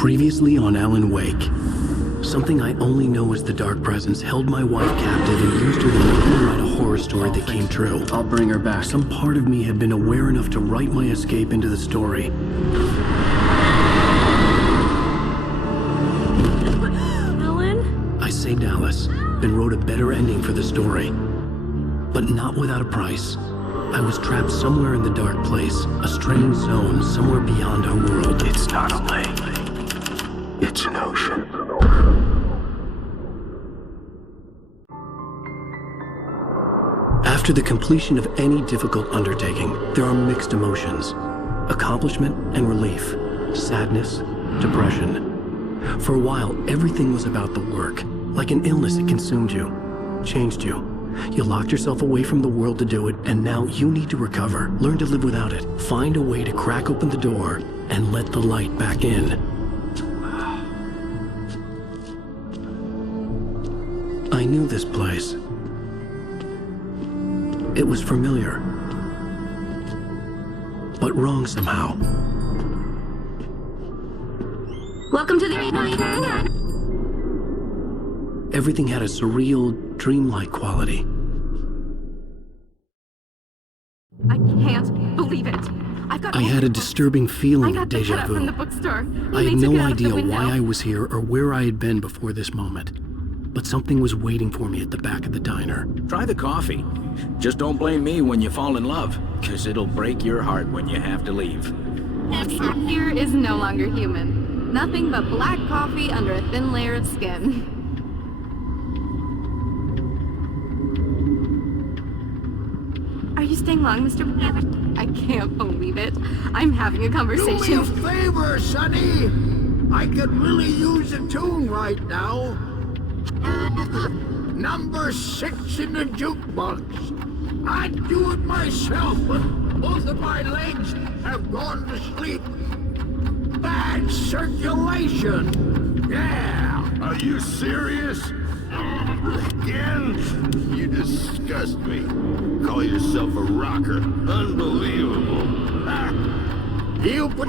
Previously on Alan Wake. Something I only know as the Dark Presence held my wife captive and used her to make me write a horror story that came true. I'll bring her back. Some part of me had been aware enough to write my escape into the story. Alan? I saved Alice, and wrote a better ending for the story. But not without a price. I was trapped somewhere in the dark place, a strange zone somewhere beyond our world. It's not a lake. It's an ocean. After the completion of any difficult undertaking, there are mixed emotions. Accomplishment and relief. Sadness, depression. For a while, everything was about the work. Like an illness, it consumed you, changed you. You locked yourself away from the world to do it, and now you need to recover. Learn to live without it. Find a way to crack open the door and let the light back in. I knew this place. It was familiar, but wrong somehow. Welcome to the... Everything had a surreal, dreamlike quality. I can't believe it. I had a disturbing feeling of deja deja vu. from the bookstore. I had no idea why I was here or where I had been before this moment. But something was waiting for me at the back of the diner. Try the coffee. Just don't blame me when you fall in love, 'cause it'll break your heart when you have to leave. Here is no longer human. Nothing but black coffee under a thin layer of skin. Are you staying long, Mr. I can't believe it. I'm having a conversation. Do me a favor, Sonny. I could really use a tune right now. Number 6 in the jukebox. I'd do it myself, but both of my legs have gone to sleep. Bad circulation. Yeah. Are you serious? Again? You disgust me. Call yourself a rocker. Unbelievable. You put...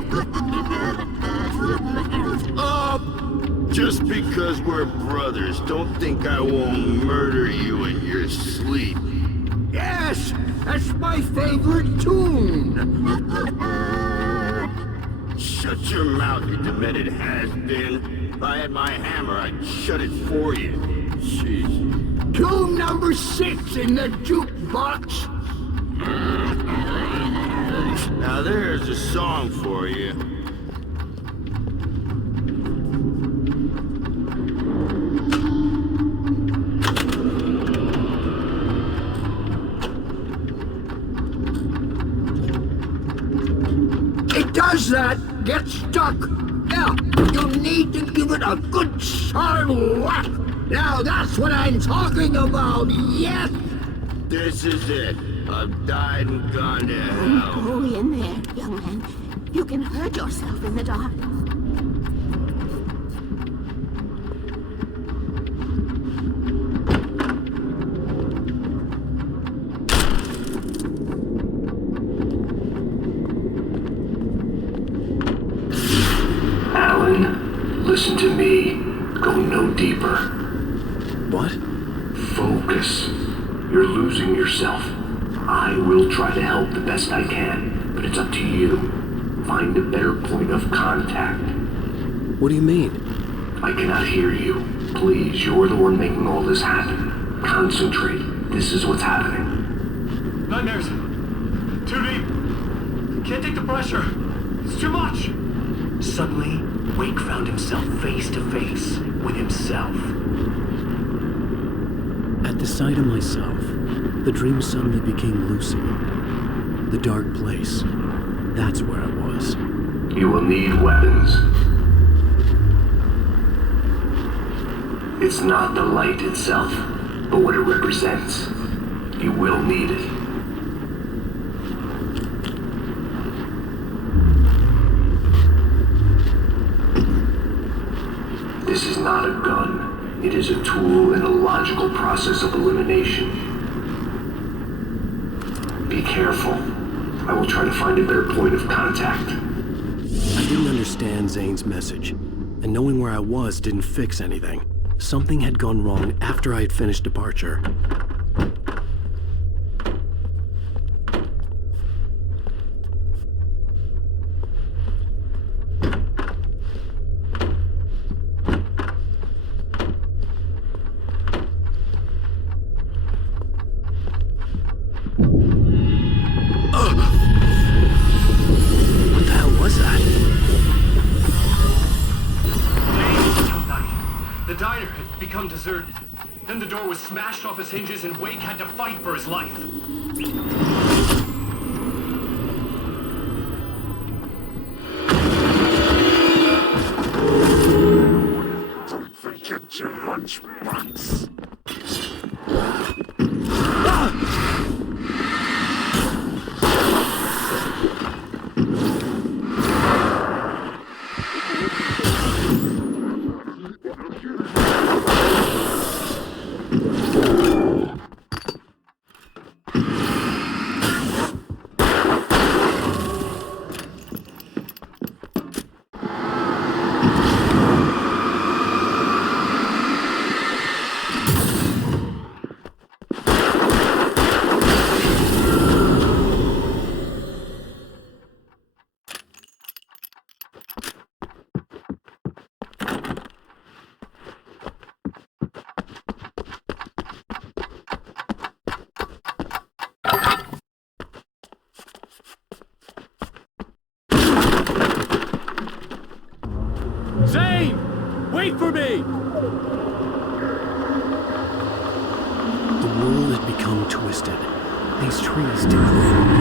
Just because we're brothers, don't think I won't murder you in your sleep. Yes, that's my favorite tune. Shut your mouth, you demented has-been. If I had my hammer, I'd shut it for you. Jeez. Tune number 6 in the jukebox. Now there's a song for you. It does that. Get stuck. Now, you need to give it a good solid whack. Now, that's what I'm talking about, yes? This is it. I've died and gone to hell. Don't go in there, young man. You can hurt yourself in the dark. Alan, listen to me. Go no deeper. What? Focus. You're losing yourself. I will try to help the best I can, but it's up to you. Find a better point of contact. What do you mean? I cannot hear you. Please, you're the one making all this happen. Concentrate. This is what's happening. Nightmares. Too deep. Can't take the pressure. It's too much. Suddenly, Wake found himself face to face with himself. At the sight of myself, the dream suddenly became lucid. The dark place. That's where I was. You will need weapons. It's not the light itself, but what it represents. You will need it. This is not a gun. It is a tool in a logical process of elimination. Be careful. I will try to find a better point of contact. I didn't understand Zane's message. and knowing where I was didn't fix anything. Something had gone wrong after I had finished departure. What the hell was that? The diner had become deserted. Then the door was smashed off its hinges and Wake had to fight for his life. Don't forget your lunchbox. Zane! Wait for me! The world had become twisted. These trees didn't.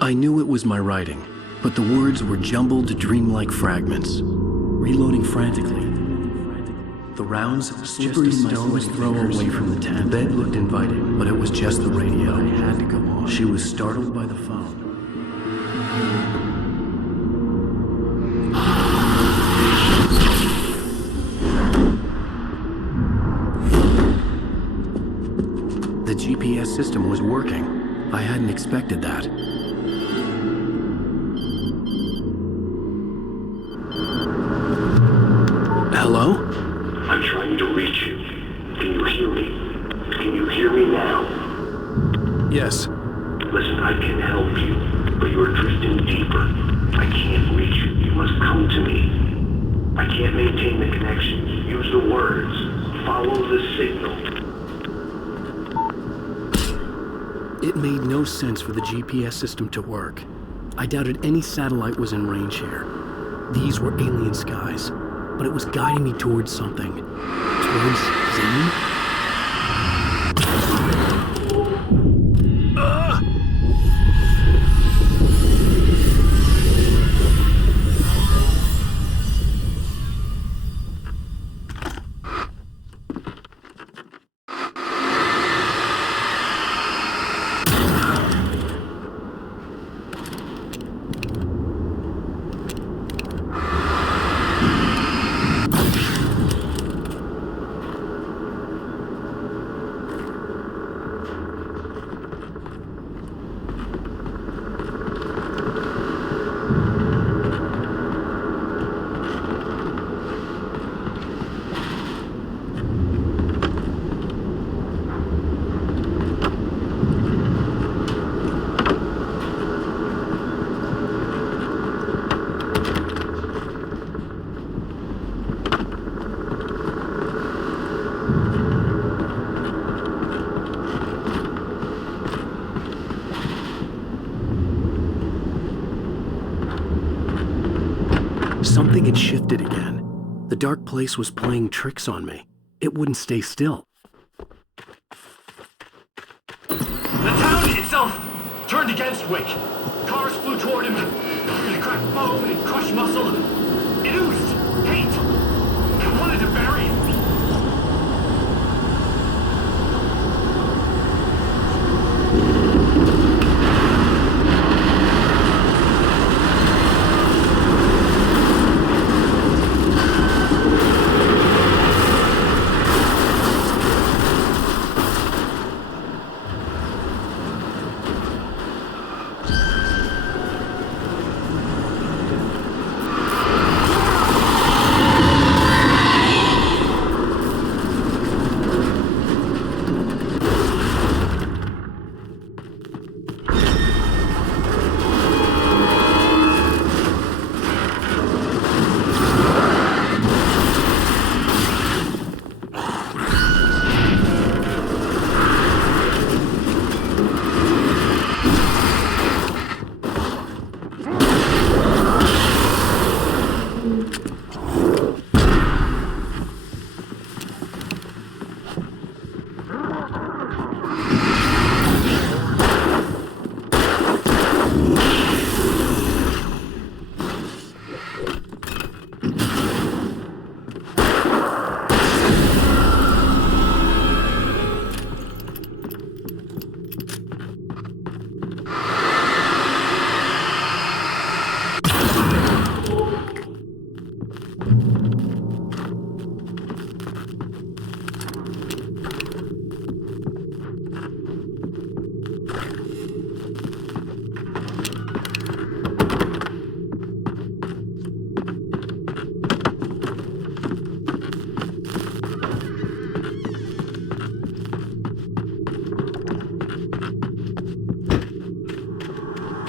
I knew it was my writing, but the words were jumbled, dreamlike fragments. Reloading frantically. The rounds of slippery stone's throw away from the tent. The bed looked inviting, but it was just the radio. I had to go on. She was startled by the phone. The GPS system was working. I hadn't expected that. Hello? I'm trying to reach you. Can you hear me? Can you hear me now? Yes. Listen, I can help you, but you're drifting deeper. I can't reach you. You must come to me. I can't maintain the connection. Use the words. Follow the signal. It made no sense for the GPS system to work. I doubted any satellite was in range here. These were alien skies, but it was guiding me towards something. Towards Zane? Something had shifted again. The dark place was playing tricks on me. It wouldn't stay still. The town itself turned against Wick. Cars flew toward him. It cracked bone and crushed muscle. It oozed hate. It wanted to bury him.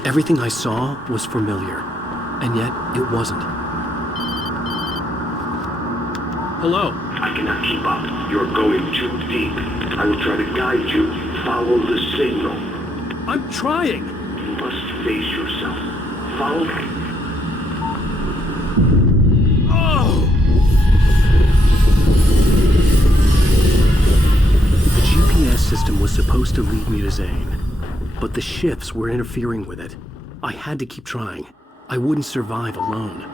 Everything I saw was familiar, and yet it wasn't. Hello? I cannot keep up. You're going too deep. I will try to guide you. Follow the signal. I'm trying! You must face yourself. Follow me. The GPS system was supposed to lead me to Zane, but the shifts were interfering with it. I had to keep trying. I wouldn't survive alone.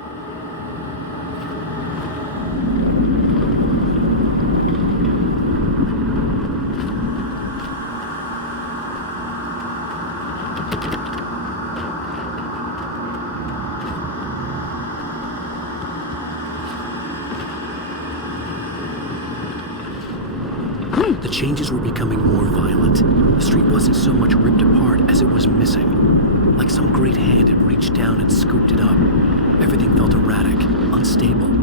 The changes were becoming more violent. The street wasn't so much ripped apart as it was missing. Like some great hand had reached down and scooped it up. Everything felt erratic, unstable.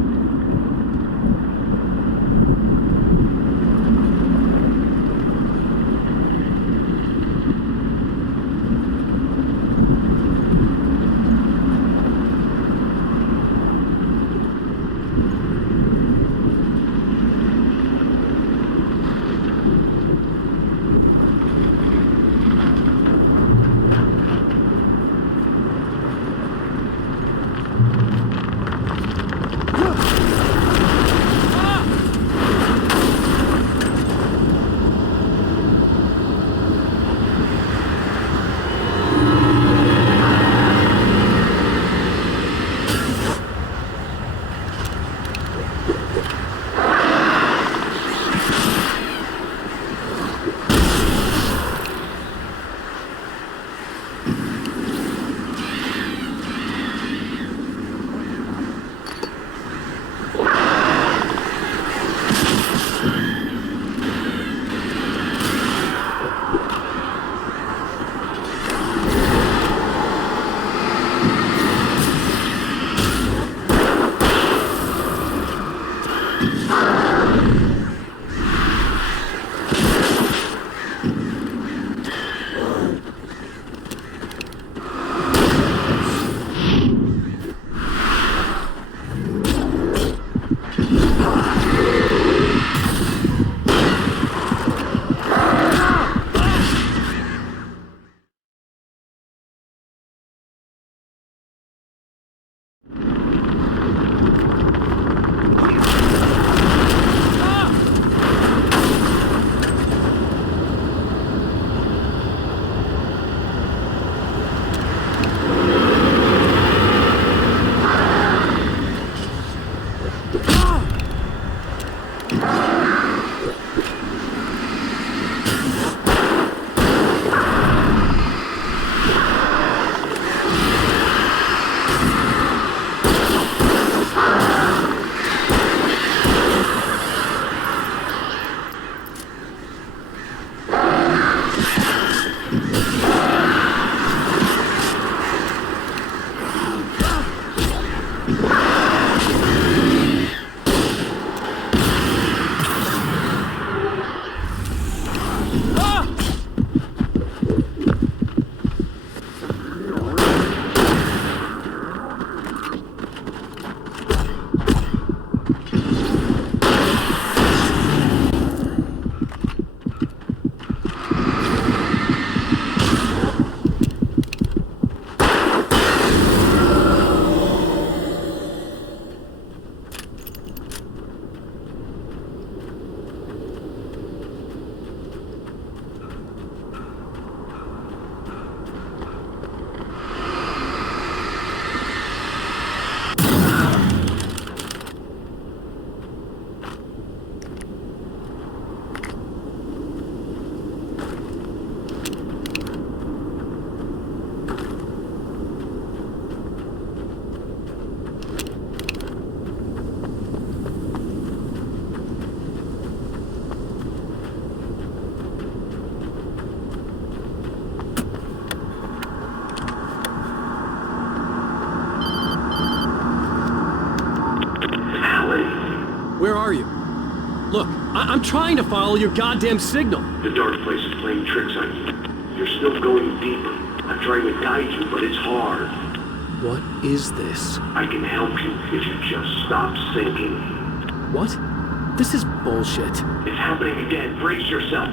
trying to follow your goddamn signal. The dark place is playing tricks on you. You're still going deeper. I'm trying to guide you, but it's hard. What is this? I can help you if you just stop sinking. What? This is bullshit. It's happening again. Brace yourself.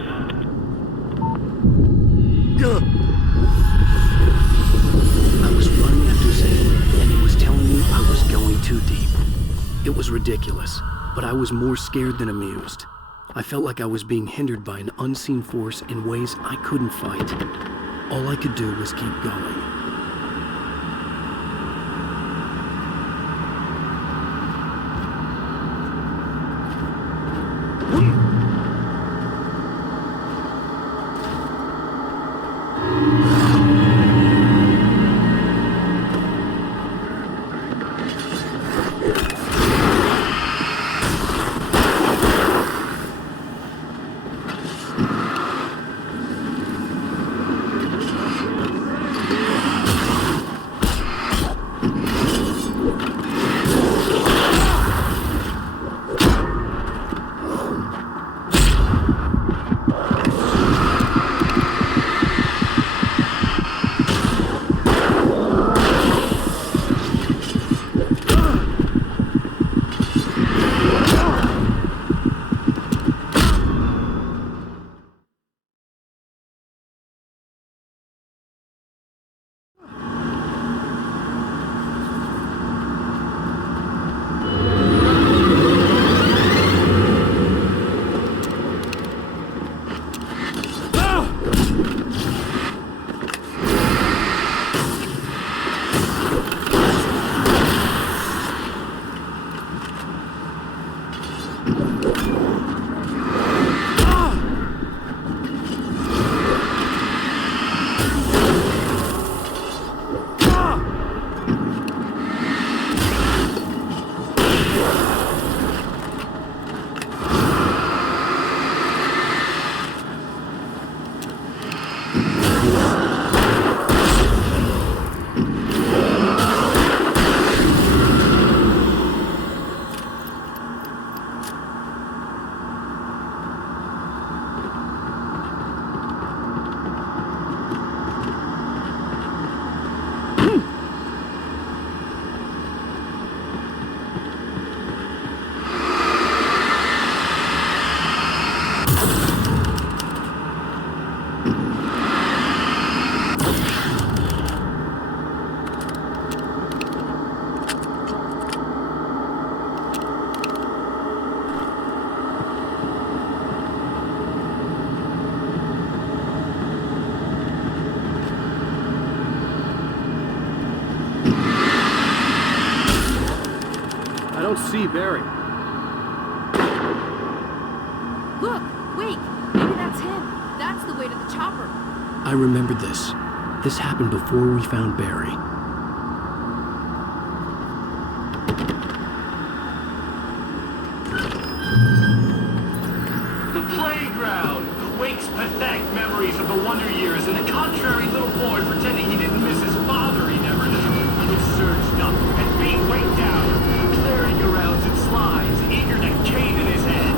I was running after Zane, and he was telling me I was going too deep. It was ridiculous, but I was more scared than amused. I felt like I was being hindered by an unseen force in ways I couldn't fight. All I could do was keep going. I don't see Barry. Look, wait, maybe that's him. That's the way to the chopper. I remembered this. This happened before we found Barry. The playground! Wake's pathetic memories of the Wonder Years and the contrary little boy pretending he didn't miss his father he never knew. It surged up and beat Wake down, clearing arounds and slides, eager to cave in his head.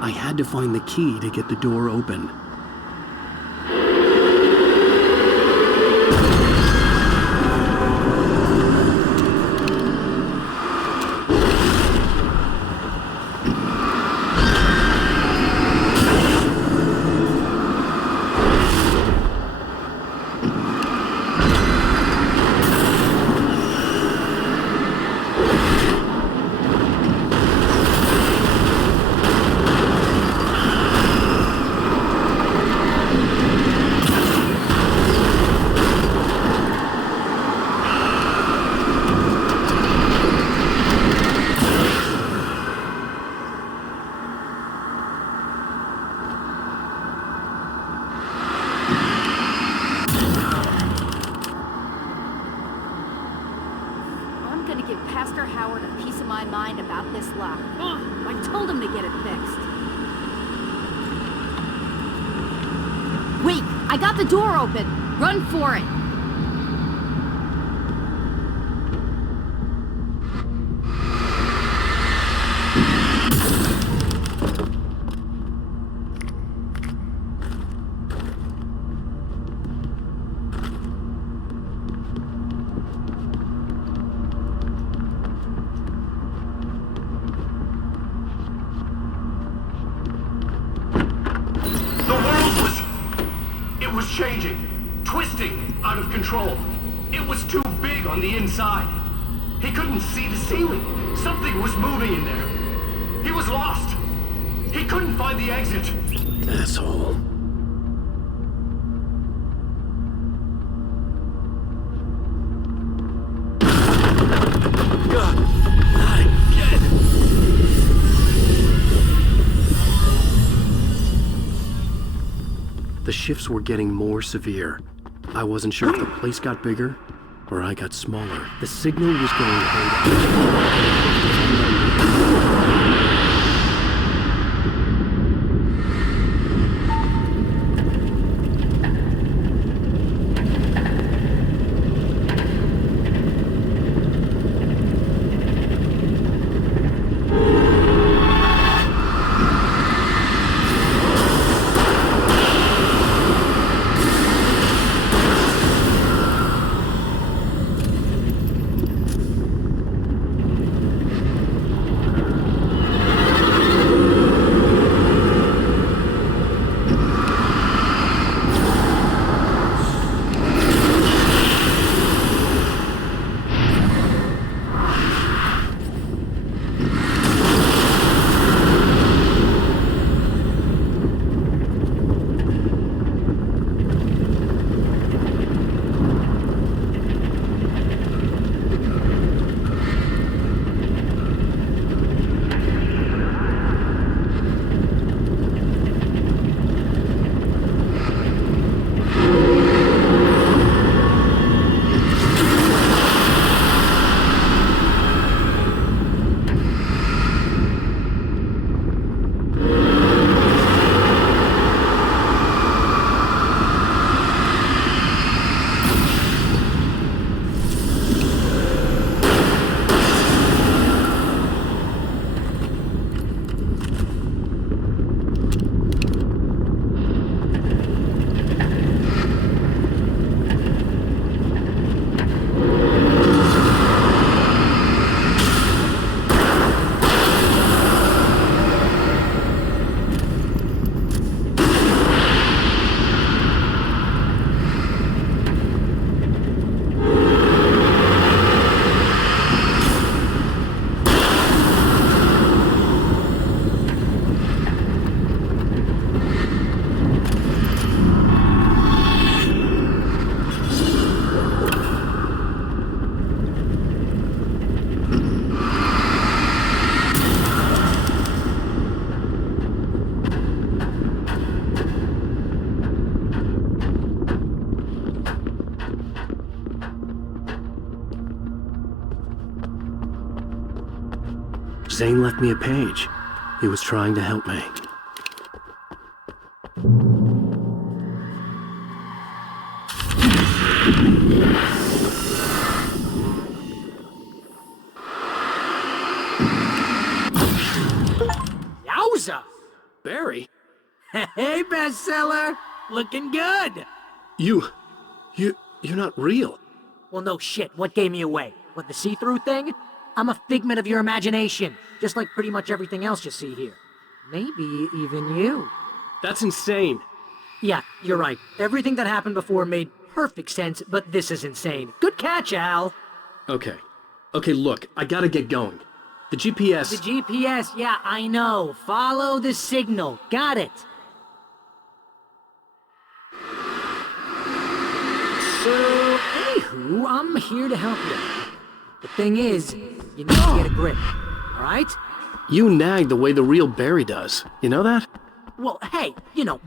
I had to find the key to get the door open. Run for it! It was changing, twisting, out of control. It was too big on the inside. He couldn't see the ceiling. Something was moving in there. He was lost. He couldn't find the exit. Asshole. The shifts were getting more severe. I wasn't sure if the place got bigger or I got smaller. The signal was going haywire. Zane left me a page. He was trying to help me. Yakuza! Barry? Hey, bestseller! Looking good! You're not real. Well, no shit. What gave me away? What, the see-through thing? I'm a figment of your imagination, just like pretty much everything else you see here. Maybe even you. That's insane. Yeah, you're right. Everything that happened before made perfect sense, but this is insane. Good catch, Al. Okay, look, I gotta get going. The GPS... The GPS, yeah, I know. Follow the signal. Got it. So, anywho, I'm here to help you. The thing is, you need to get a grip, alright? You nag the way the real Barry does. You know that? Well, hey,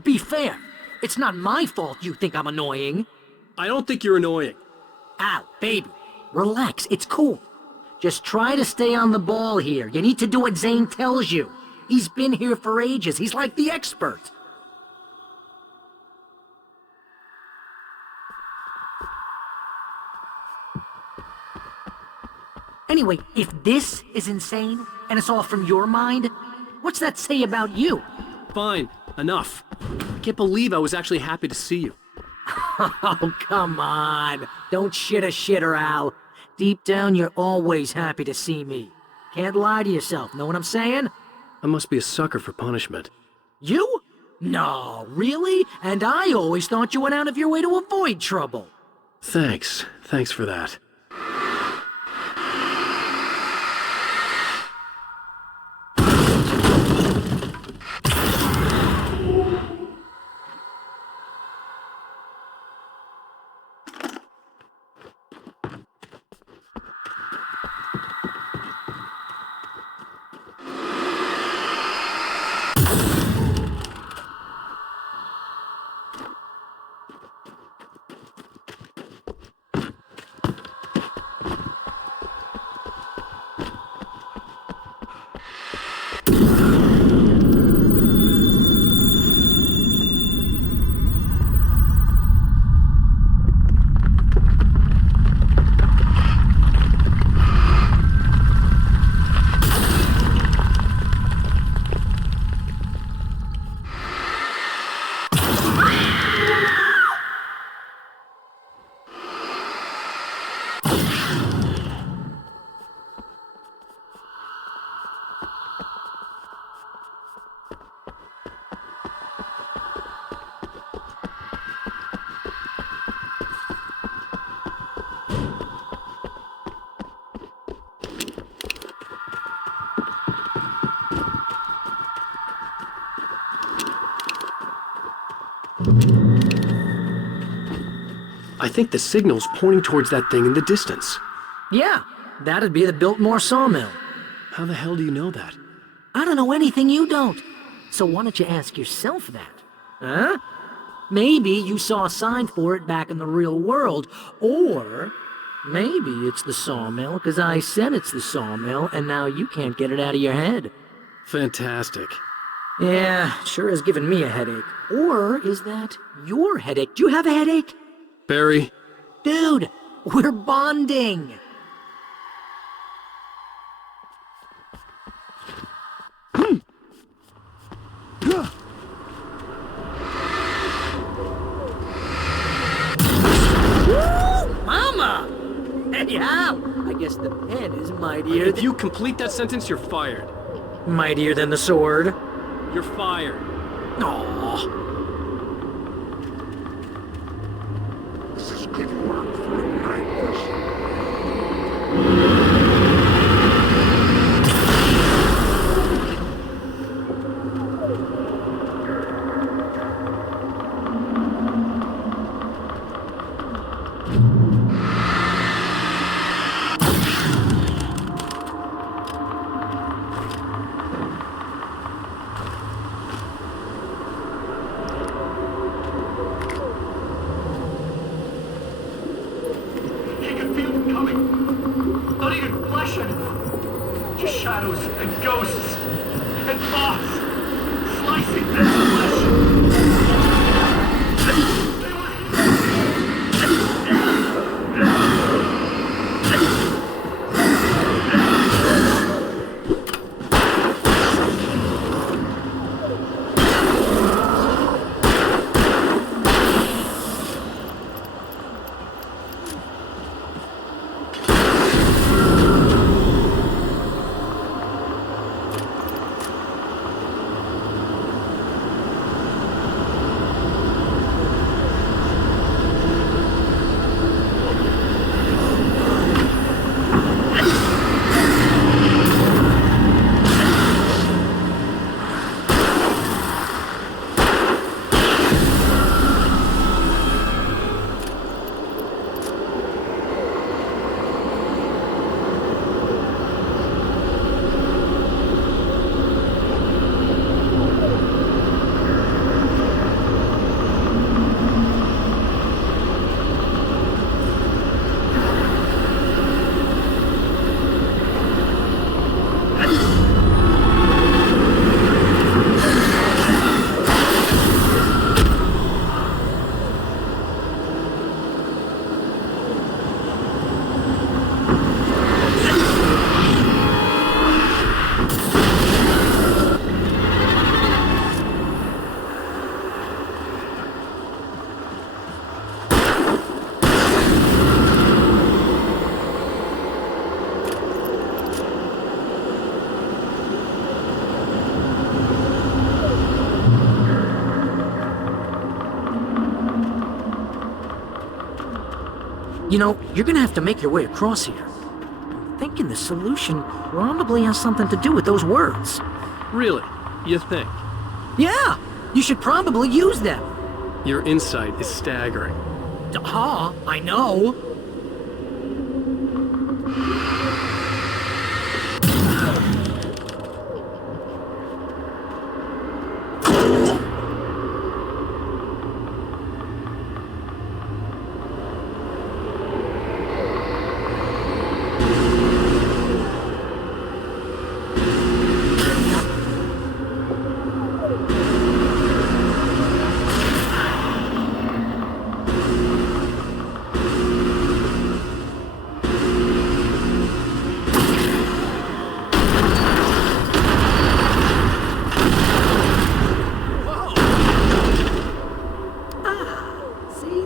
be fair. It's not my fault you think I'm annoying. I don't think you're annoying. Al, baby, relax, it's cool. Just try to stay on the ball here. You need to do what Zane tells you. He's been here for ages. He's like the expert. Anyway, if this is insane, and it's all from your mind, what's that say about you? Fine, enough. I can't believe I was actually happy to see you. Oh, come on. Don't shit a shitter, Al. Deep down, you're always happy to see me. Can't lie to yourself, know what I'm saying? I must be a sucker for punishment. You? No, really? And I always thought you went out of your way to avoid trouble. Thanks for that. I think the signal's pointing towards that thing in the distance. Yeah, that'd be the Biltmore sawmill. How the hell do you know that? I don't know anything you don't. So why don't you ask yourself that? Huh? Maybe you saw a sign for it back in the real world, or maybe it's the sawmill because I said it's the sawmill and now you can't get it out of your head. Fantastic. Yeah, sure has given me a headache. Or is that your headache? Do you have a headache? Barry? Dude, we're bonding. Mama! Hey, Al! I guess the pen is mightier If you complete that sentence, you're fired. Mightier than the sword. You're fired. Aww. This is good work for a night. You know, you're gonna have to make your way across here. I'm thinking the solution probably has something to do with those words. Really? You think? Yeah! You should probably use them. Your insight is staggering. Duh, I know.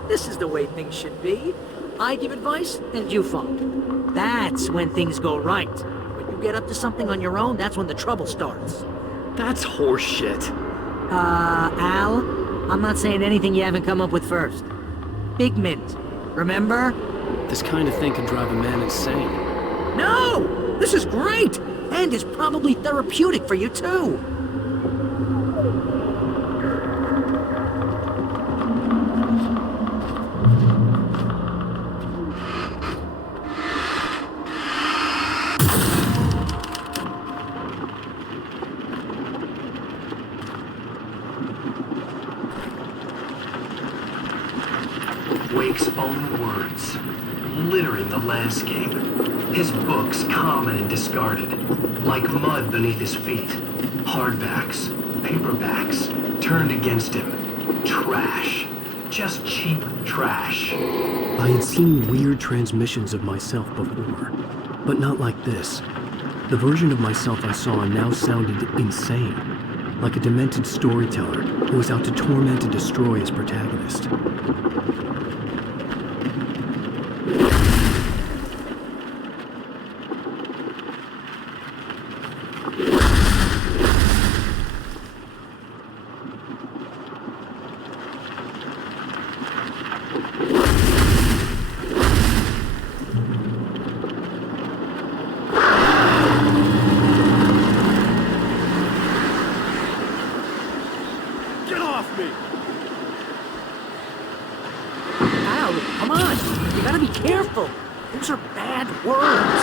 This is the way things should be. I give advice, and you follow. That's when things go right. When you get up to something on your own, that's when the trouble starts. That's horseshit. Al, I'm not saying anything you haven't come up with first. Big Mint, remember? This kind of thing can drive a man insane. No! This is great! And is probably therapeutic for you, too. Wake's own words, littering the landscape. His books common and discarded, like mud beneath his feet. Hardbacks, paperbacks, turned against him. Trash. Just cheap trash. I had seen weird transmissions of myself before, but not like this. The version of myself I saw now sounded insane, like a demented storyteller who was out to torment and destroy his protagonist. Get off me! Al, come on! You gotta be careful! Those are bad words!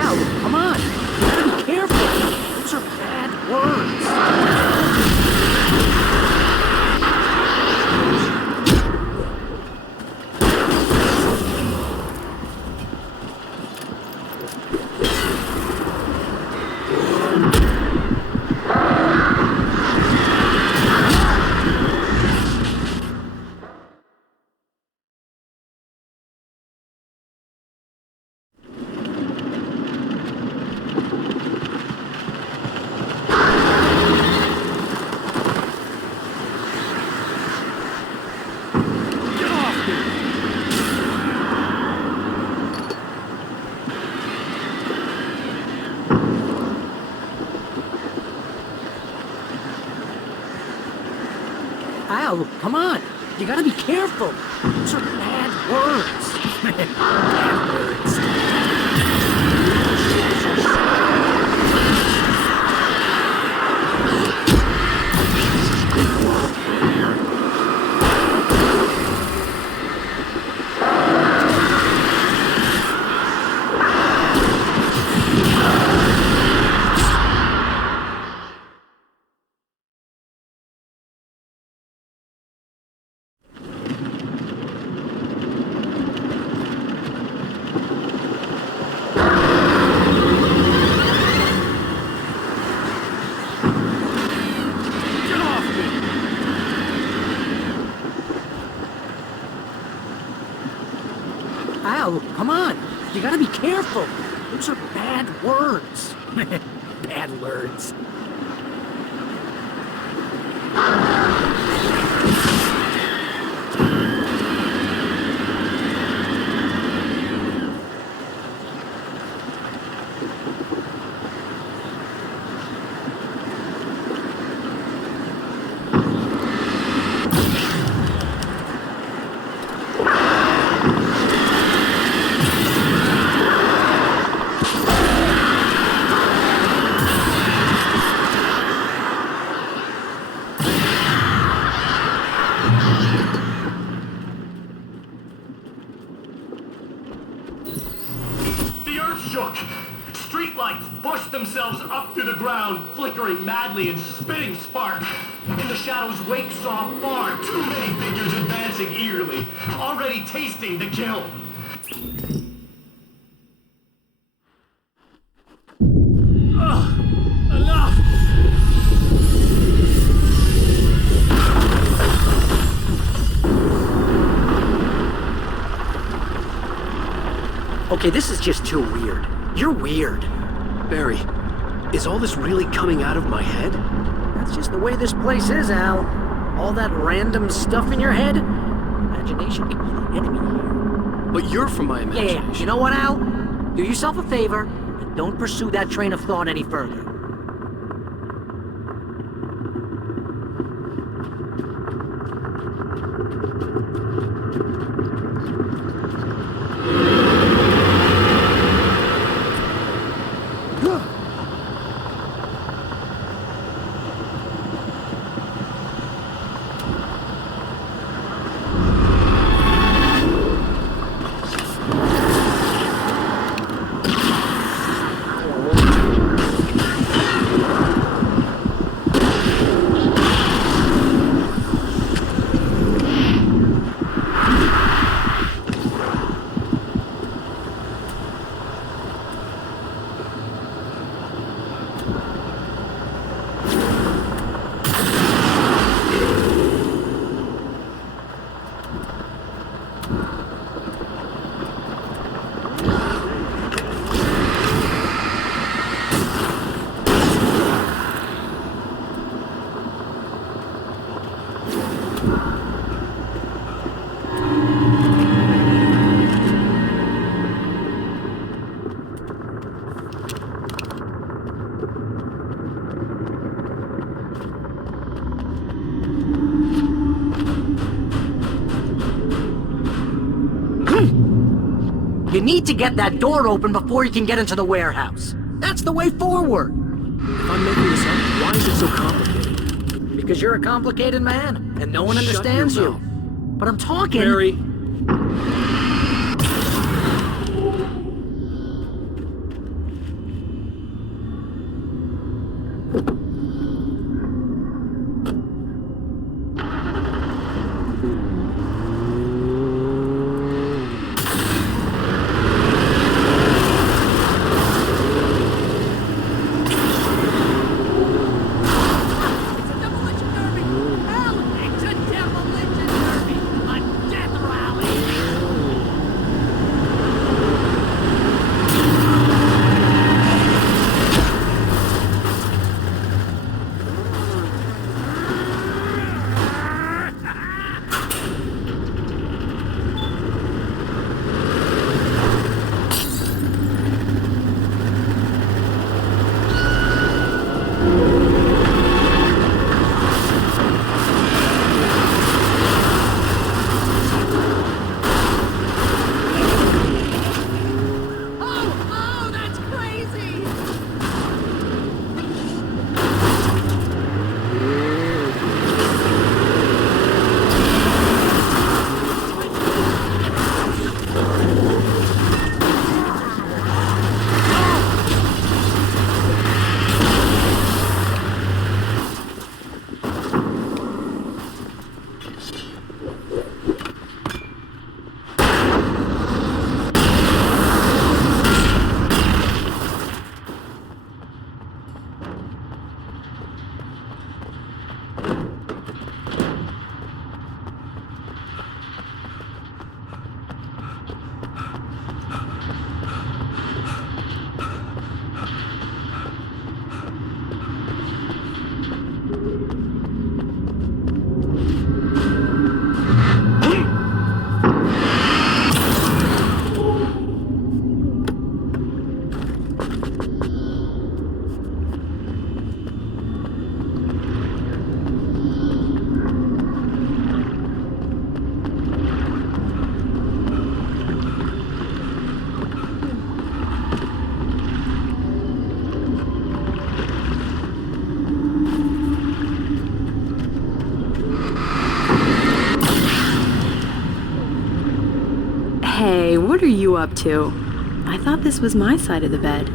Al, come on! You gotta be careful! Those are bad words! Al, come on! You gotta be careful! Those are bad words! Bad words. You gotta be careful. Those are bad words. Bad words. The earth shook. Streetlights pushed themselves up through the ground, flickering madly and spitting sparks. In the shadows, Wake saw far too many figures advancing eagerly, already tasting the kill. Enough! Okay, this is just too weird. You're weird. Barry, is all this really coming out of my head? That's just the way this place is, Al. All that random stuff in your head. Imagination can be the enemy here. But you're from my imagination. Yeah, you know what, Al? Do yourself a favor and don't pursue that train of thought any further. You need to get that door open before you can get into the warehouse. That's the way forward. If I'm making this up, why is it so complicated? Because you're a complicated man, and no one Shut understands your you. mouth. But I'm talking... Barry. It's a demolition derby! Hell, it's a demolition derby! A death ride! Hey, what are you up to? I thought this was my side of the bed.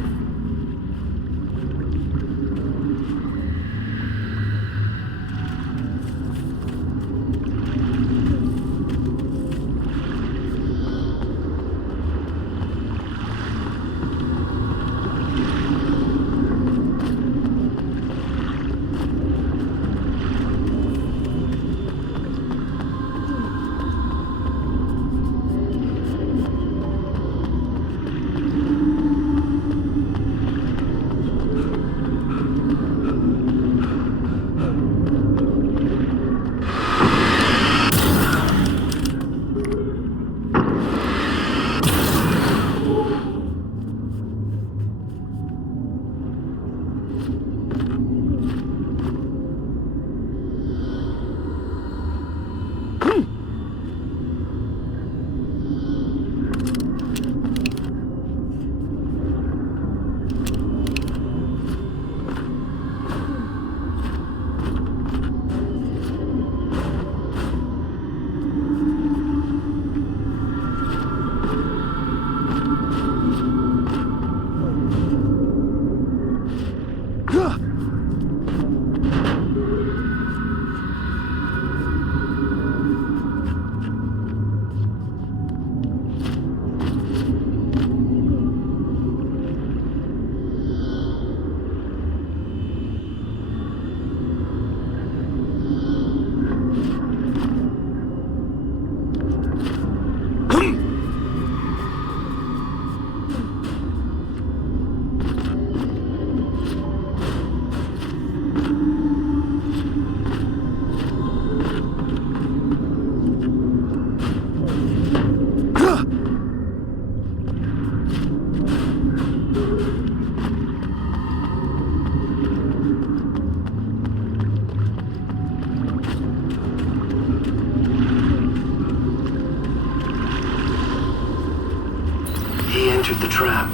Entered the trap,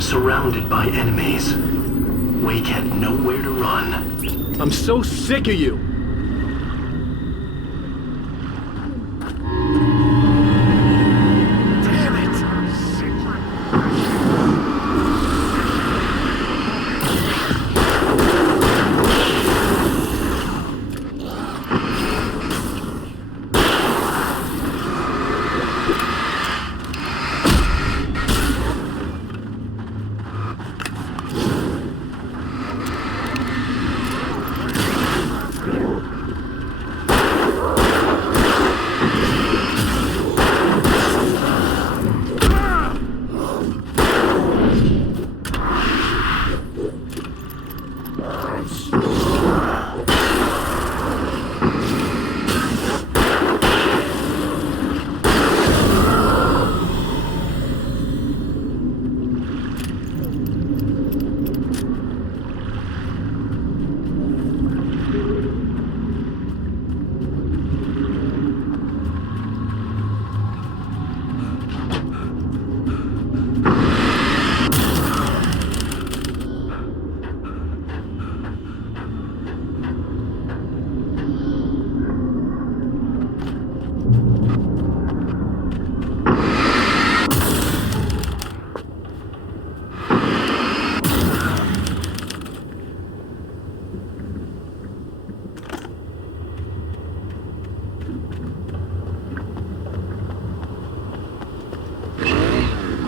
surrounded by enemies. Wake had nowhere to run. I'm so sick of you. Damn it!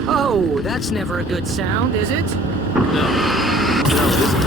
Oh, that's never a good sound, is it? No, it isn't.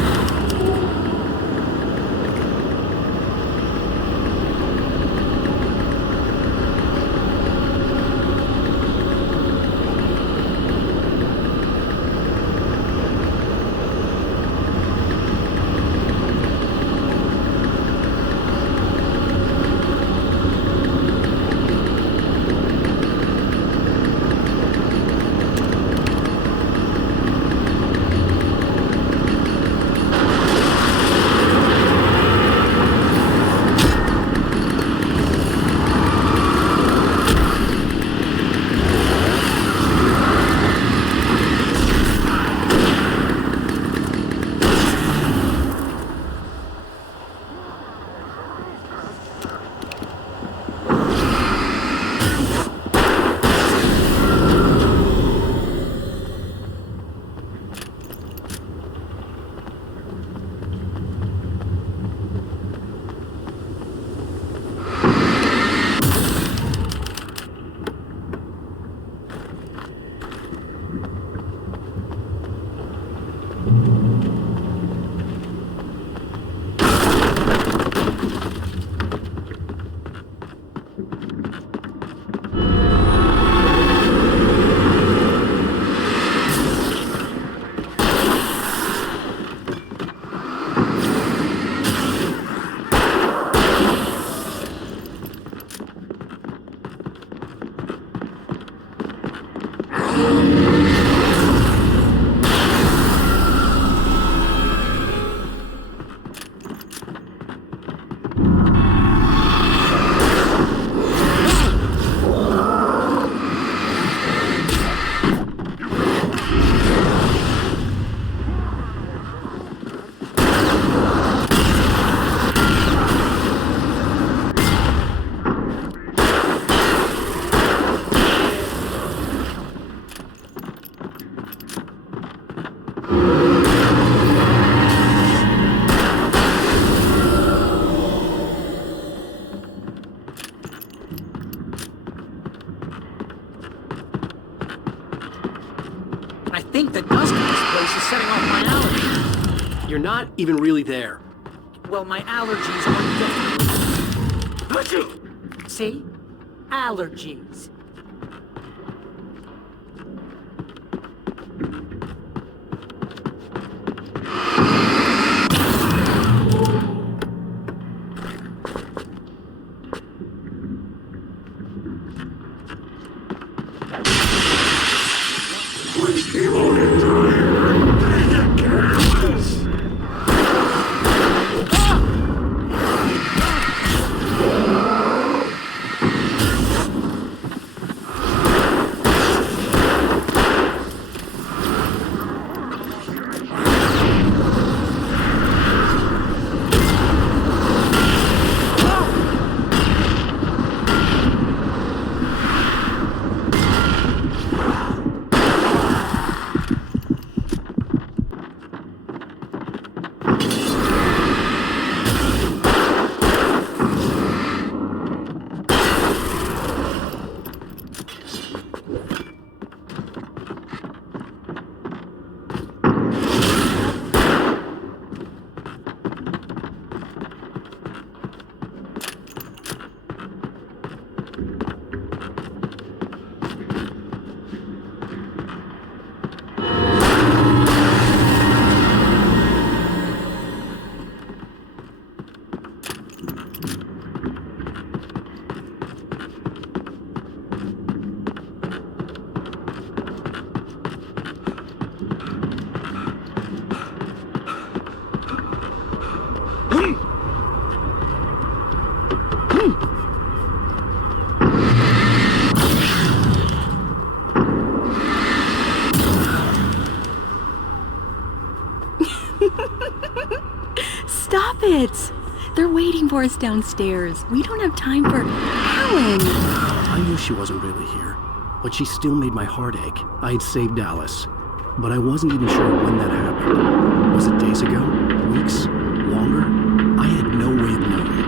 the dust in this place is setting off my allergies. You're not even really there. Well, my allergies are definitely... See? Allergies. Stop it! They're waiting for us downstairs. We don't have time for... Alan! I knew she wasn't really here, but she still made my heart ache. I had saved Alice, but I wasn't even sure when that happened. Was it days ago? Weeks? Longer? I had no way of knowing.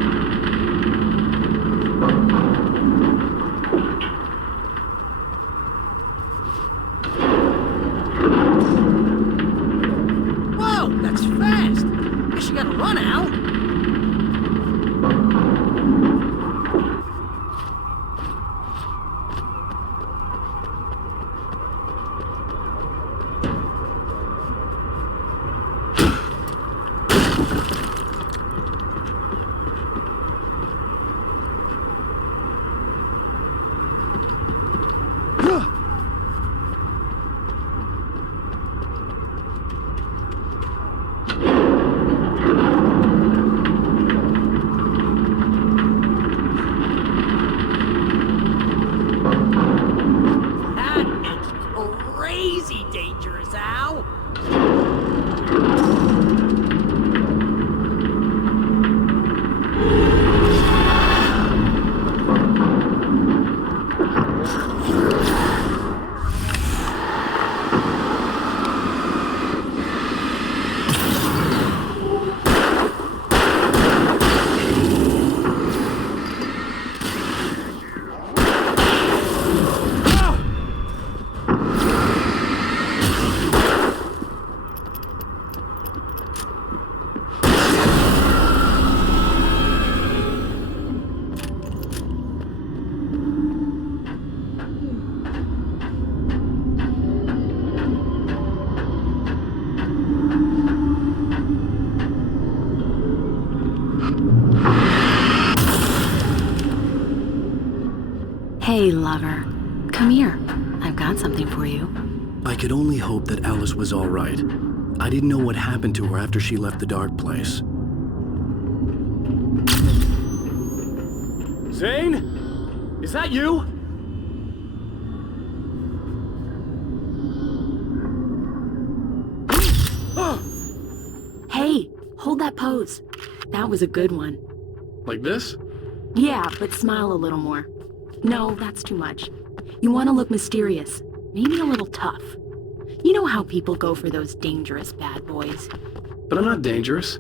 Whoa, that's fast! Guess you gotta run, Al. Crazy dangerous, Al. Hey, lover. Come here. I've got something for you. I could only hope that Alice was all right. I didn't know what happened to her after she left the dark place. Zane? Is that you? Hey, hold that pose. That was a good one. Like this? Yeah, but smile a little more. No, that's too much. You want to look mysterious, maybe a little tough. You know how people go for those dangerous bad boys. But I'm not dangerous.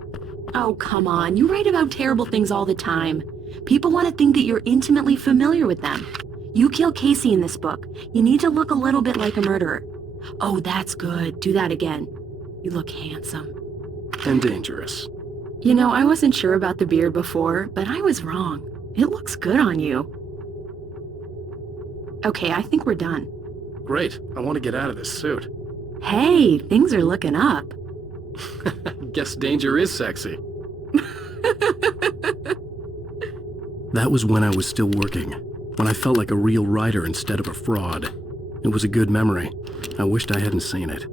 Oh, come on. You write about terrible things all the time. People want to think that you're intimately familiar with them. You kill Casey in this book. You need to look a little bit like a murderer. Oh, that's good. Do that again. You look handsome. And dangerous. You know, I wasn't sure about the beard before, but I was wrong. It looks good on you. Okay, I think we're done. Great. I want to get out of this suit. Hey, things are looking up. Guess danger is sexy. That was when I was still working, when I felt like a real writer instead of a fraud. It was a good memory. I wished I hadn't seen it.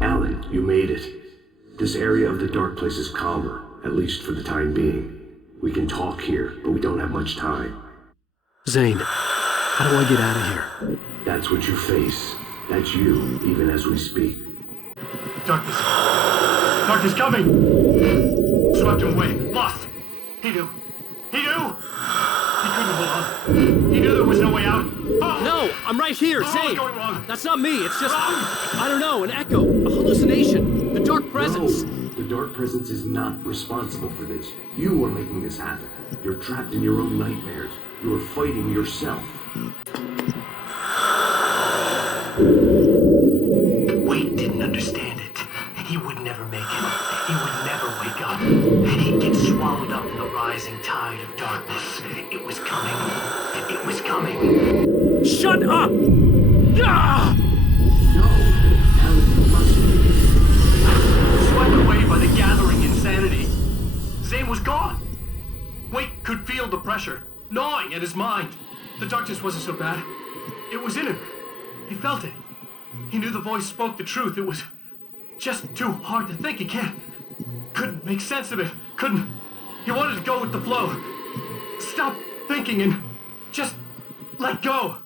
Alan, you made it. This area of the dark place is calmer, at least for the time being. We can talk here, but we don't have much time. Zane, how do I get out of here? That's what you face. That's you, even as we speak. Darkness. Darkness coming! Swept him away. Lost. He knew. He knew! He couldn't hold on. He knew there was no way out. Oh! No, I'm right here, What's Zane. going wrong? That's not me. It's just, Wrong? I don't know, an echo, a hallucination, the dark presence. No, the dark presence is not responsible for this. You are making this happen. You're trapped in your own nightmares. You are fighting yourself. Wade didn't understand it. He would never make it. He would never wake up. He'd get swallowed up in the rising tide of darkness. It was coming. It was coming. Shut up! Ah! No, Alan, you must be. Swept away by the gathering insanity. Zane was gone. Wade could feel the pressure, gnawing at his mind. The darkness wasn't so bad. It was in him. He felt it. He knew the voice spoke the truth. It was just too hard to think. He couldn't make sense of it. He wanted to go with the flow. Stop thinking and just let go.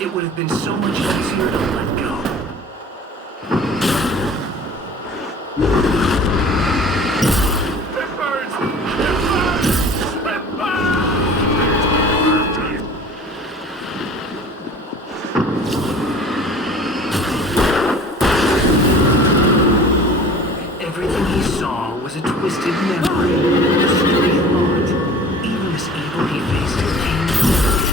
it would have been so much easier to let go. It burns! It burns! It burns! Everything he saw was a twisted memory, a stray thought. Even this evil he faced came close.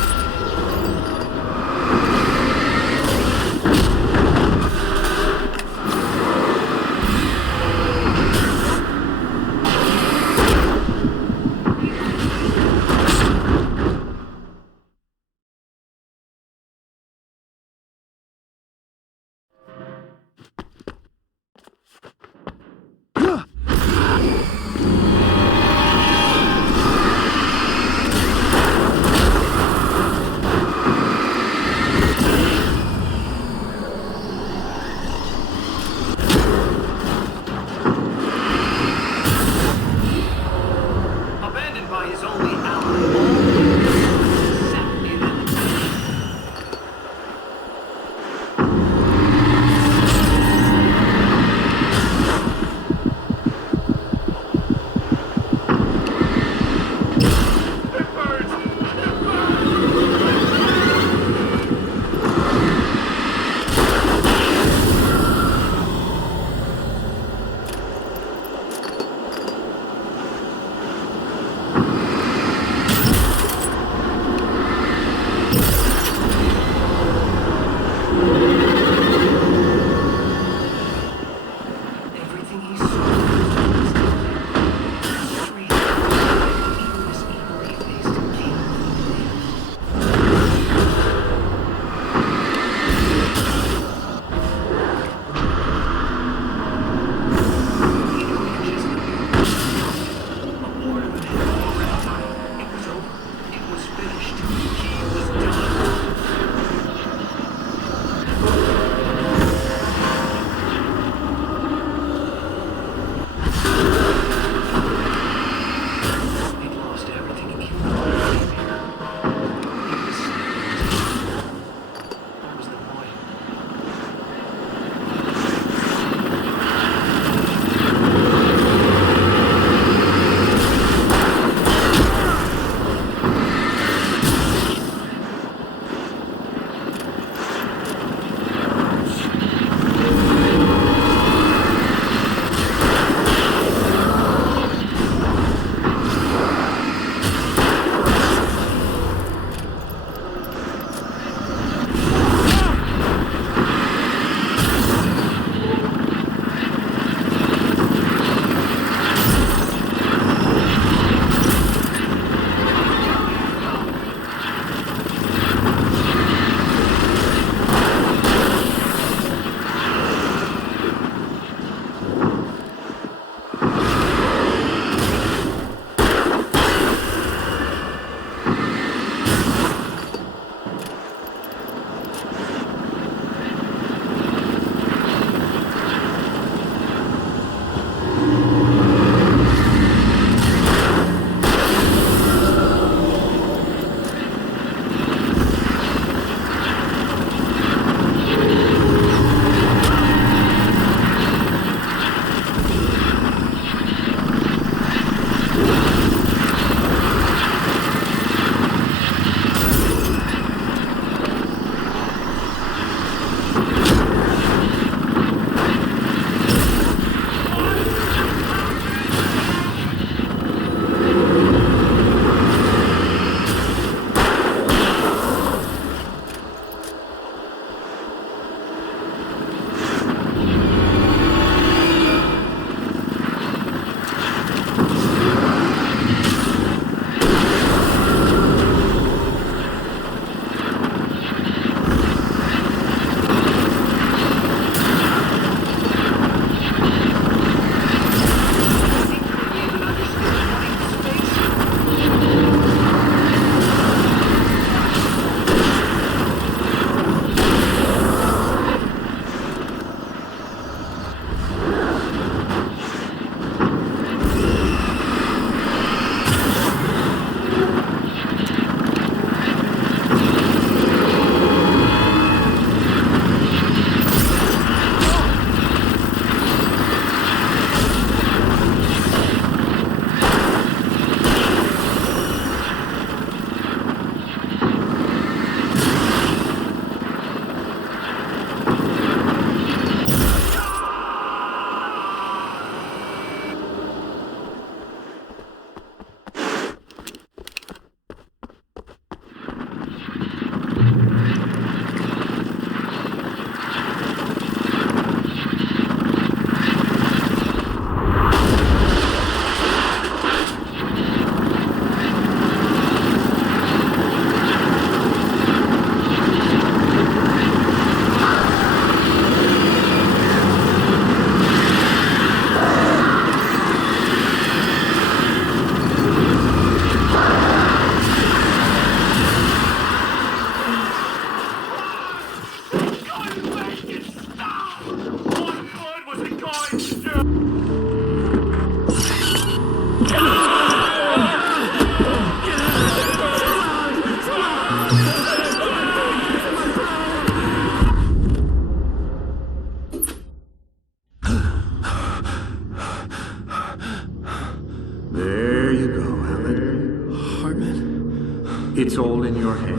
It's all in your head.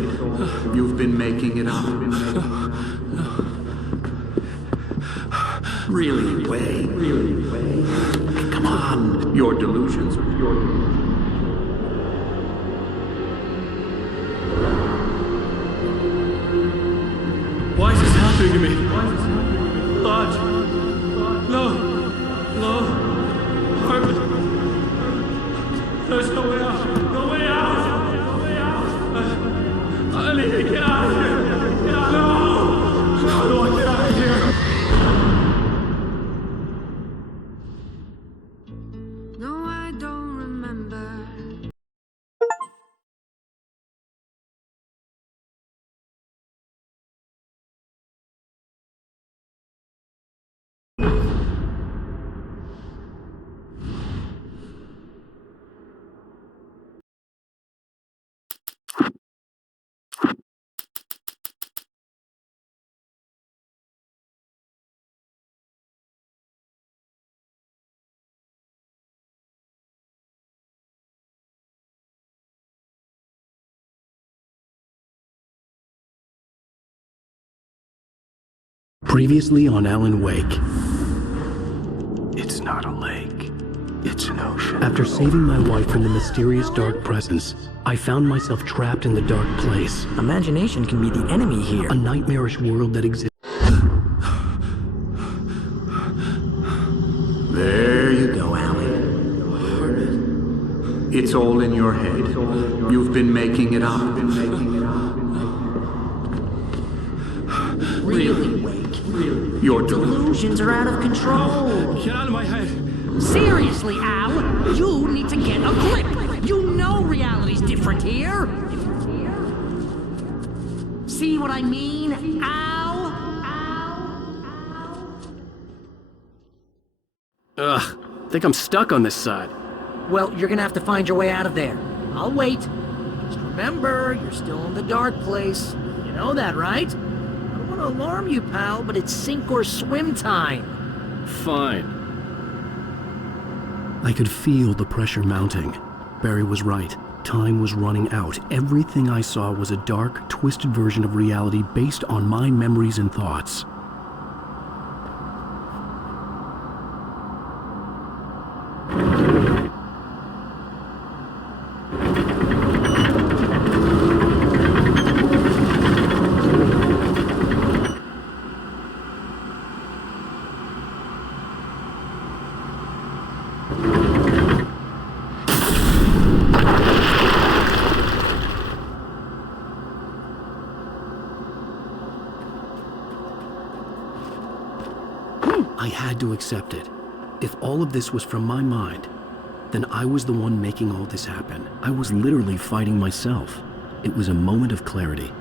You've been making it up. Really, Wade? Really, Wade? Come on. Your delusions. Why is this happening to me? Lodge. No. Harvard. There's no way out. No way out. I need to get out of here. No. How do I get out of here? No, I don't remember. Previously on Alan Wake. It's not a lake. It's an ocean. After saving my wife from the mysterious dark presence, I found myself trapped in the dark place. Imagination can be the enemy here. A nightmarish world that exists. There you go, Alan. It's all in your head. You've been making it up. Really, Wake? Your Delusions are out of control. Get out of my head. Seriously, Al, you need to get a grip. You know reality's different here. See what I mean, Al? Ugh, think I'm stuck on this side. Well, you're gonna have to find your way out of there. I'll wait. Just remember, you're still in the dark place. You know that, right? I don't want to alarm you, pal, but it's sink or swim time. Fine. I could feel the pressure mounting. Barry was right. Time was running out. Everything I saw was a dark, twisted version of reality based on my memories and thoughts. I had to accept it. If all of this was from my mind, then I was the one making all this happen. I was literally fighting myself. It was a moment of clarity.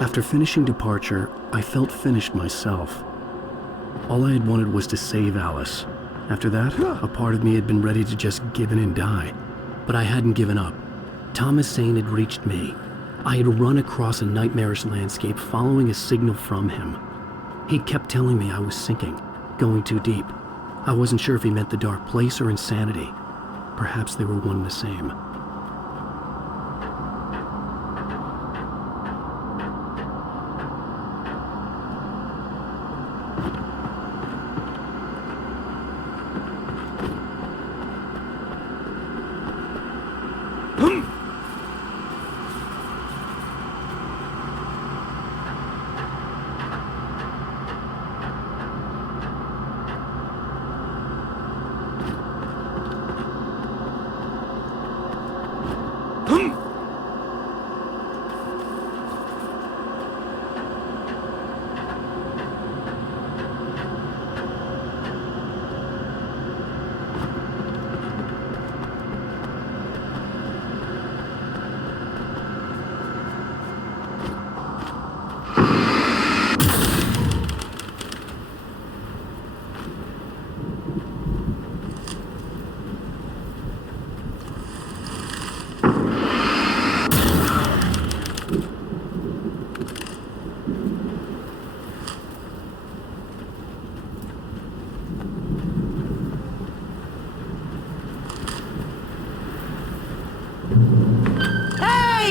After finishing Departure, I felt finished myself. All I had wanted was to save Alice. After that, a part of me had been ready to just give in and die. But I hadn't given up. Thomas Zane had reached me. I had run across a nightmarish landscape following a signal from him. He kept telling me I was sinking, going too deep. I wasn't sure if he meant the dark place or insanity. Perhaps they were one and the same.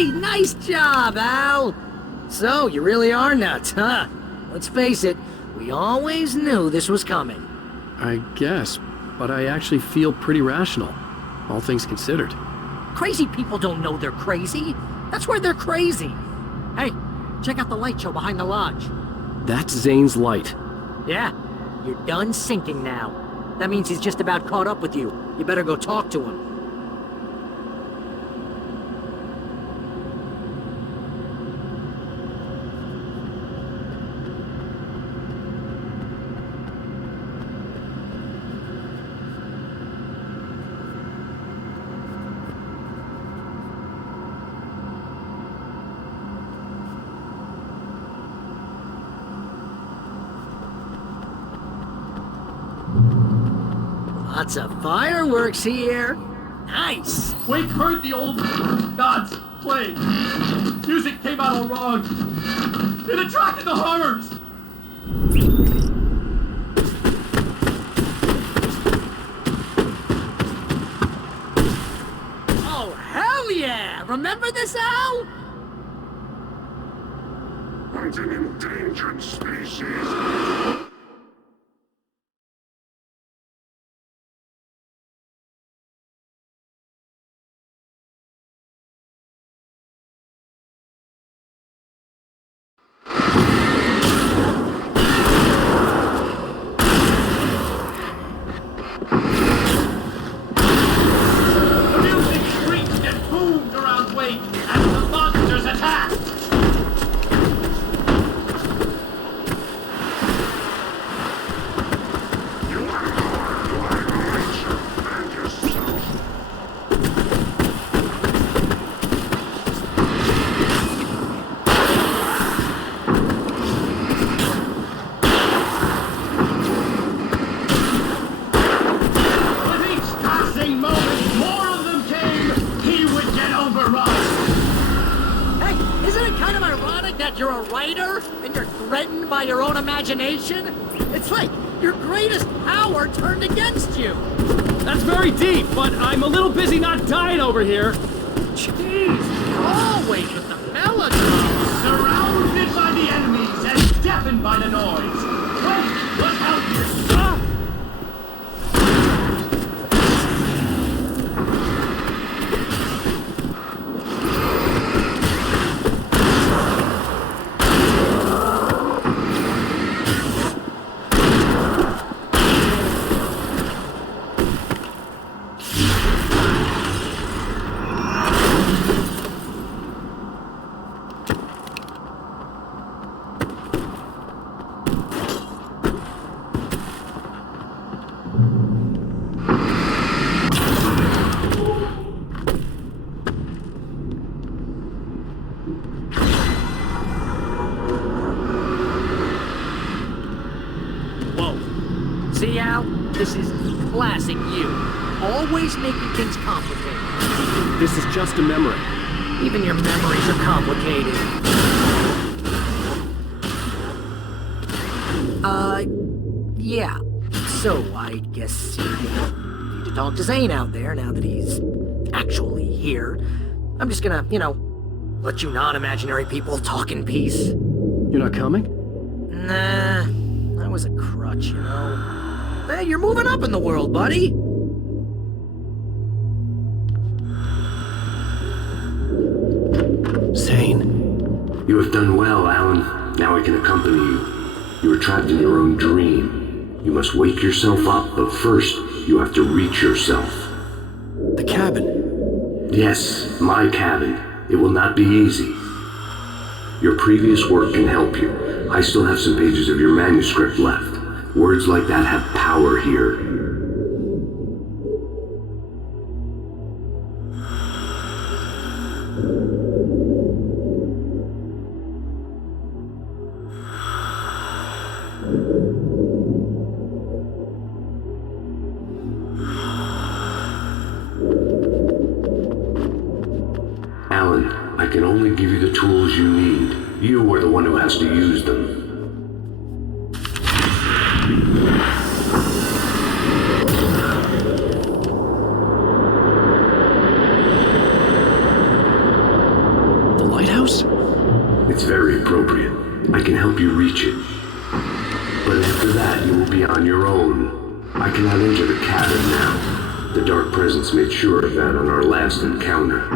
Hey, nice job, Al! So, you really are nuts, huh? Let's face it, we always knew this was coming. I guess, but I actually feel pretty rational, all things considered. Crazy people don't know they're crazy. That's why they're crazy. Hey, check out the light show behind the lodge. That's Zane's light. Yeah, you're done sinking now. That means he's just about caught up with you. You better go talk to him. Lots of fireworks here. Nice. Wake heard the old gods play. Music came out all wrong. It attracted the horrors. Oh, hell yeah! Remember this, Al? Hunting endangered species. The music shrieked and boomed around Wake as the monsters attacked. With each passing moment, more of them came. He would get overrun. Hey, isn't it kind of ironic that you're a writer and you're threatened by your own imagination? It's like your greatest power turned against you. That's very deep, but I'm a little busy not dying over here. Jeez, always with the melodrama. Surrounded by the enemies and deafened by the noise. Wait, look out here. Whoa. See, Al? This is classic you. Always making things complicated. This is just a memory. Even your memories are complicated. Yeah. So, I guess you need to talk to Zane out there now that he's actually here. I'm just gonna, let you non-imaginary people talk in peace. You're not coming? Nah, that was a crutch, Hey, you're moving up in the world, buddy. Zane. You have done well, Alan. Now I can accompany you. You are trapped in your own dream. You must wake yourself up, but first, you have to reach yourself. The cabin. Yes, my cabin. It will not be easy. Your previous work can help you. I still have some pages of your manuscript left. Words like that have power here. Alan, I can only give you the tools you need. You are the one who has to use them. lighthouse? It's very appropriate. I can help you reach it. But after that, you will be on your own. I cannot enter the cabin now. The Dark Presence made sure of that on our last encounter.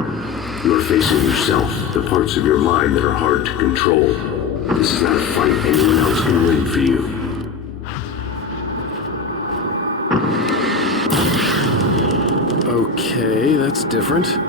You are facing yourself, the parts of your mind that are hard to control. This is not a fight anyone else can win for you. Okay, that's different.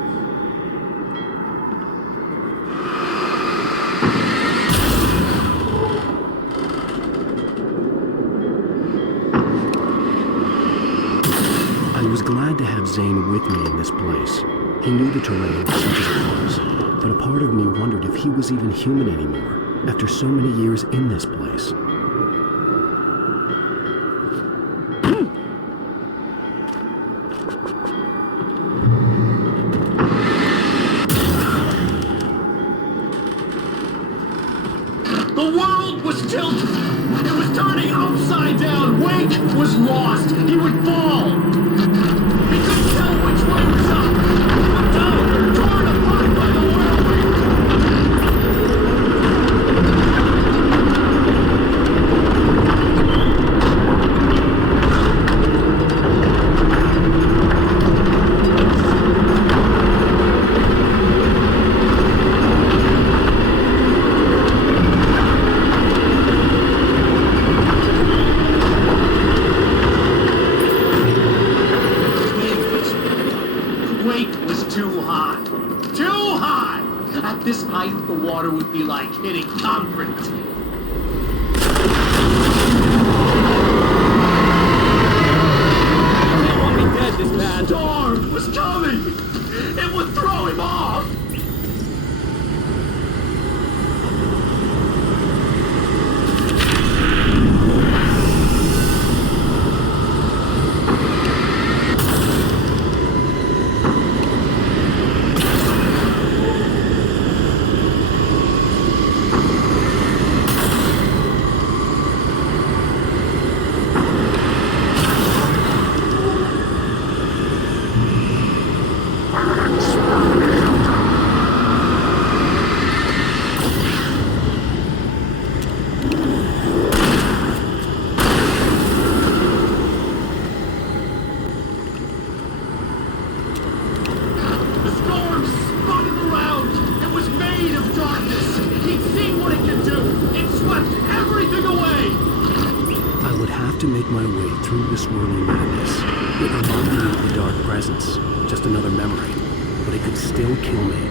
I was glad to have Zane with me in this place. He knew the terrain such as it was, but a part of me wondered if he was even human anymore after so many years in this place. The world was tilted. It was turning upside down. Wake was lost. He would fall. He couldn't tell which way was up. He was down, torn apart by the whirlwind. At this height, the water would be like hitting concrete. They want me dead this bad. Storm was coming! It would throw him off! To make my way through the swirling madness. It reminded me of the Dark Presence, just another memory, but it could still kill me.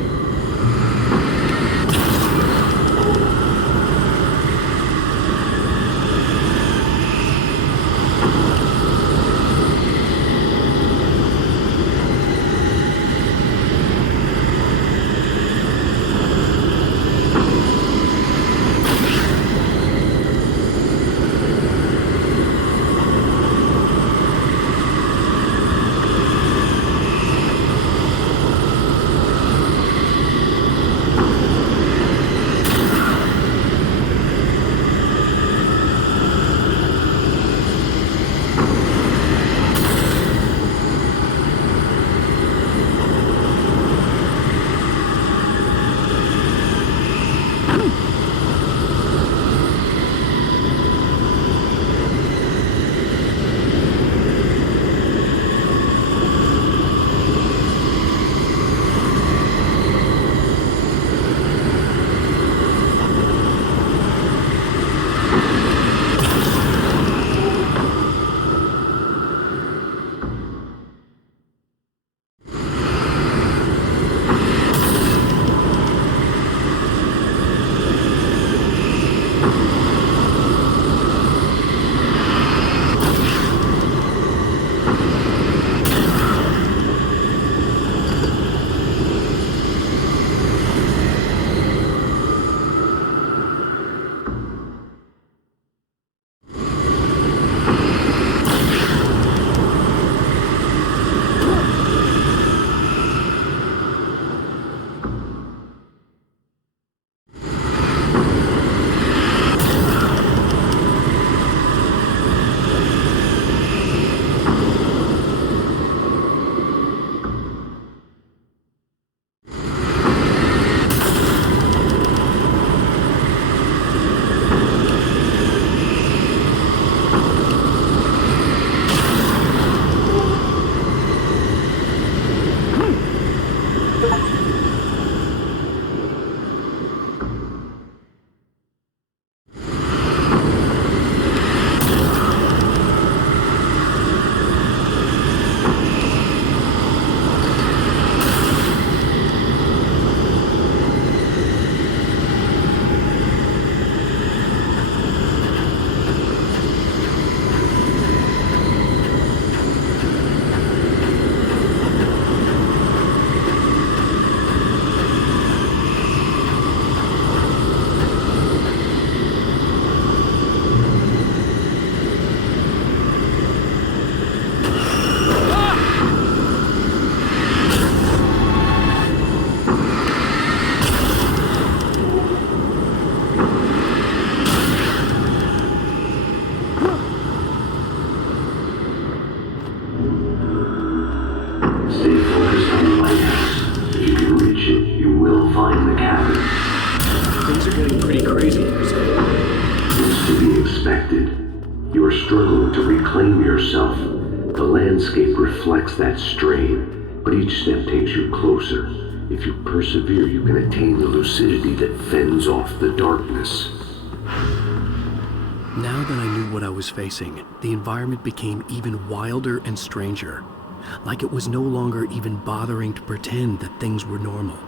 happened? Things are getting pretty crazy, you say. It's to be expected. You are struggling to reclaim yourself. The landscape reflects that strain, but each step takes you closer. If you persevere, you can attain the lucidity that fends off the darkness. Now that I knew what I was facing, the environment became even wilder and stranger. Like it was no longer even bothering to pretend that things were normal.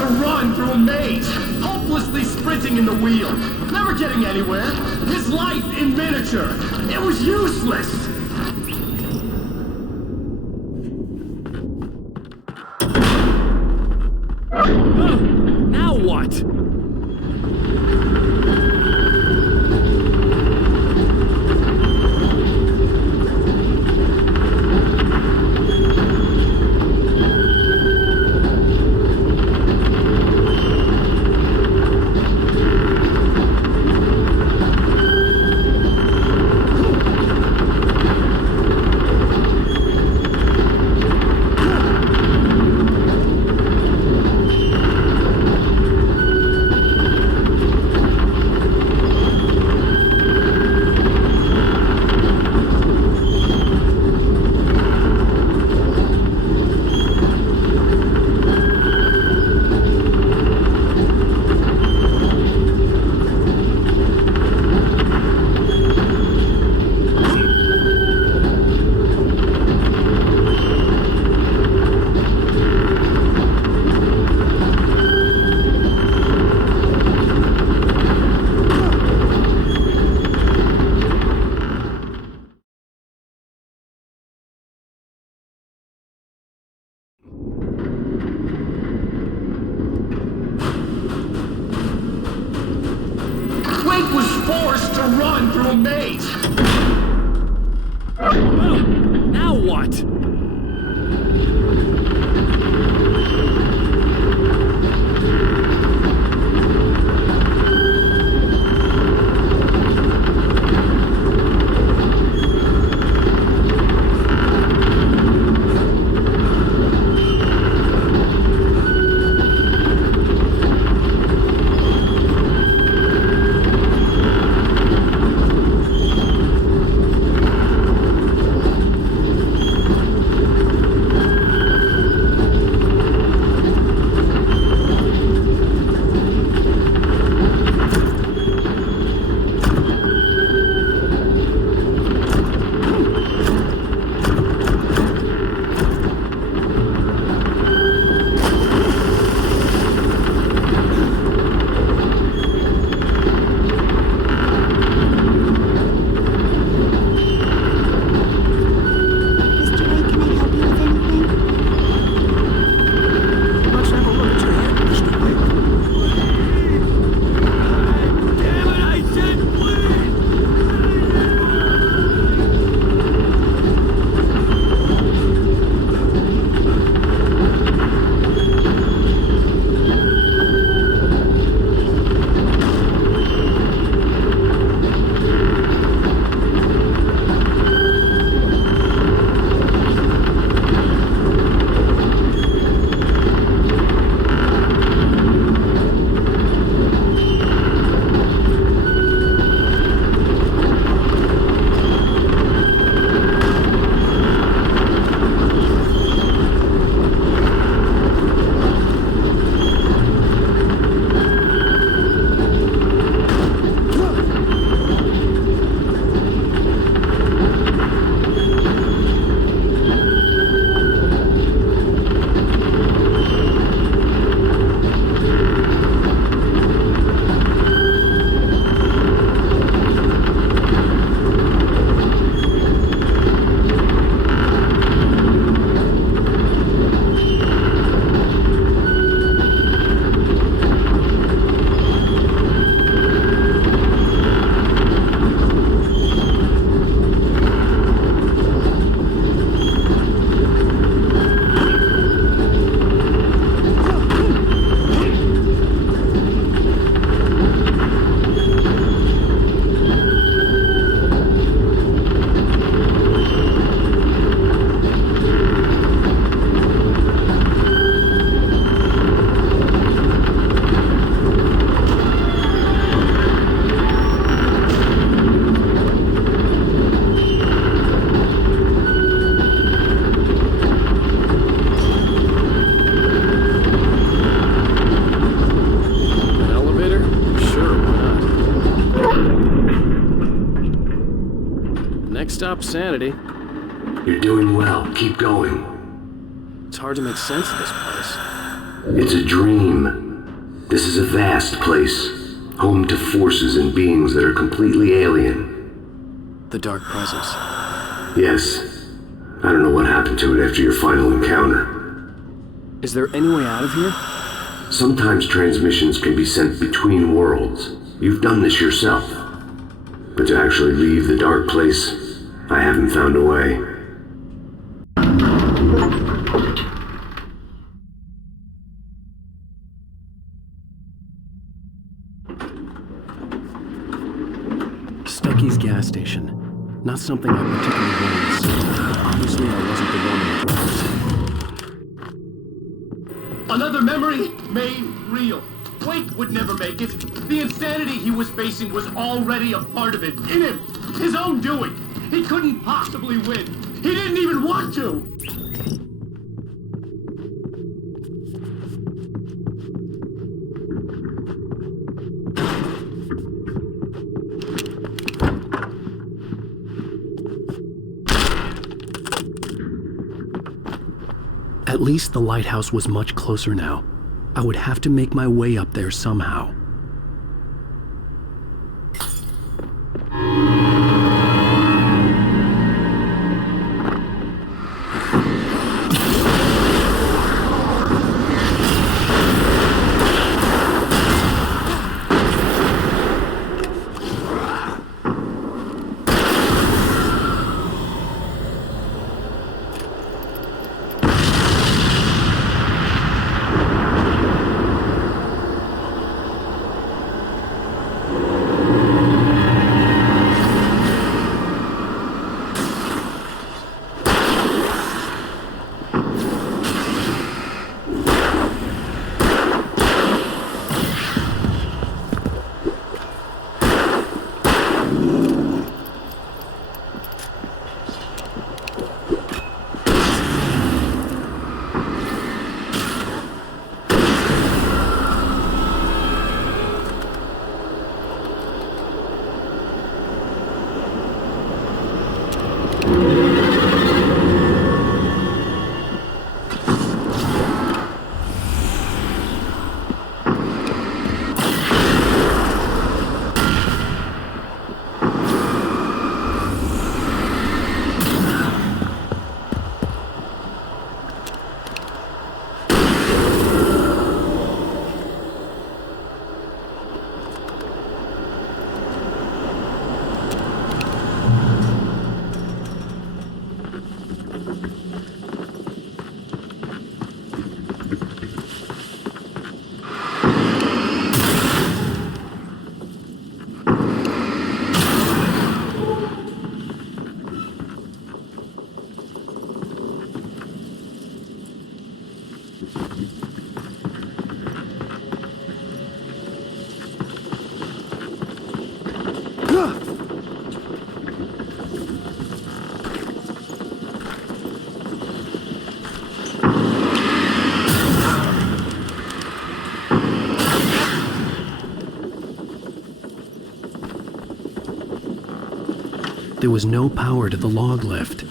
to run through a maze, hopelessly sprinting in the wheel, never getting anywhere. His life in miniature. It was useless. Now what? Wake was forced to run through a maze. Now what? Stop sanity. You're doing well. Keep going. It's hard to make sense of this place. It's a dream. This is a vast place, home to forces and beings that are completely alien. The Dark Presence. Yes. I don't know what happened to it after your final encounter. Is there any way out of here? Sometimes transmissions can be sent between worlds. You've done this yourself. But to actually leave the dark place, I haven't found a way. Stucky's gas station. Not something I particularly wanted to see, but obviously I wasn't the one in the driver's seat. Another memory made real. Wake would never make it. The insanity he was facing was already a part of it, in him. His own doing. He couldn't possibly win. He didn't even want to. At least the lighthouse was much closer now. I would have to make my way up there somehow. There was no power to the log lift.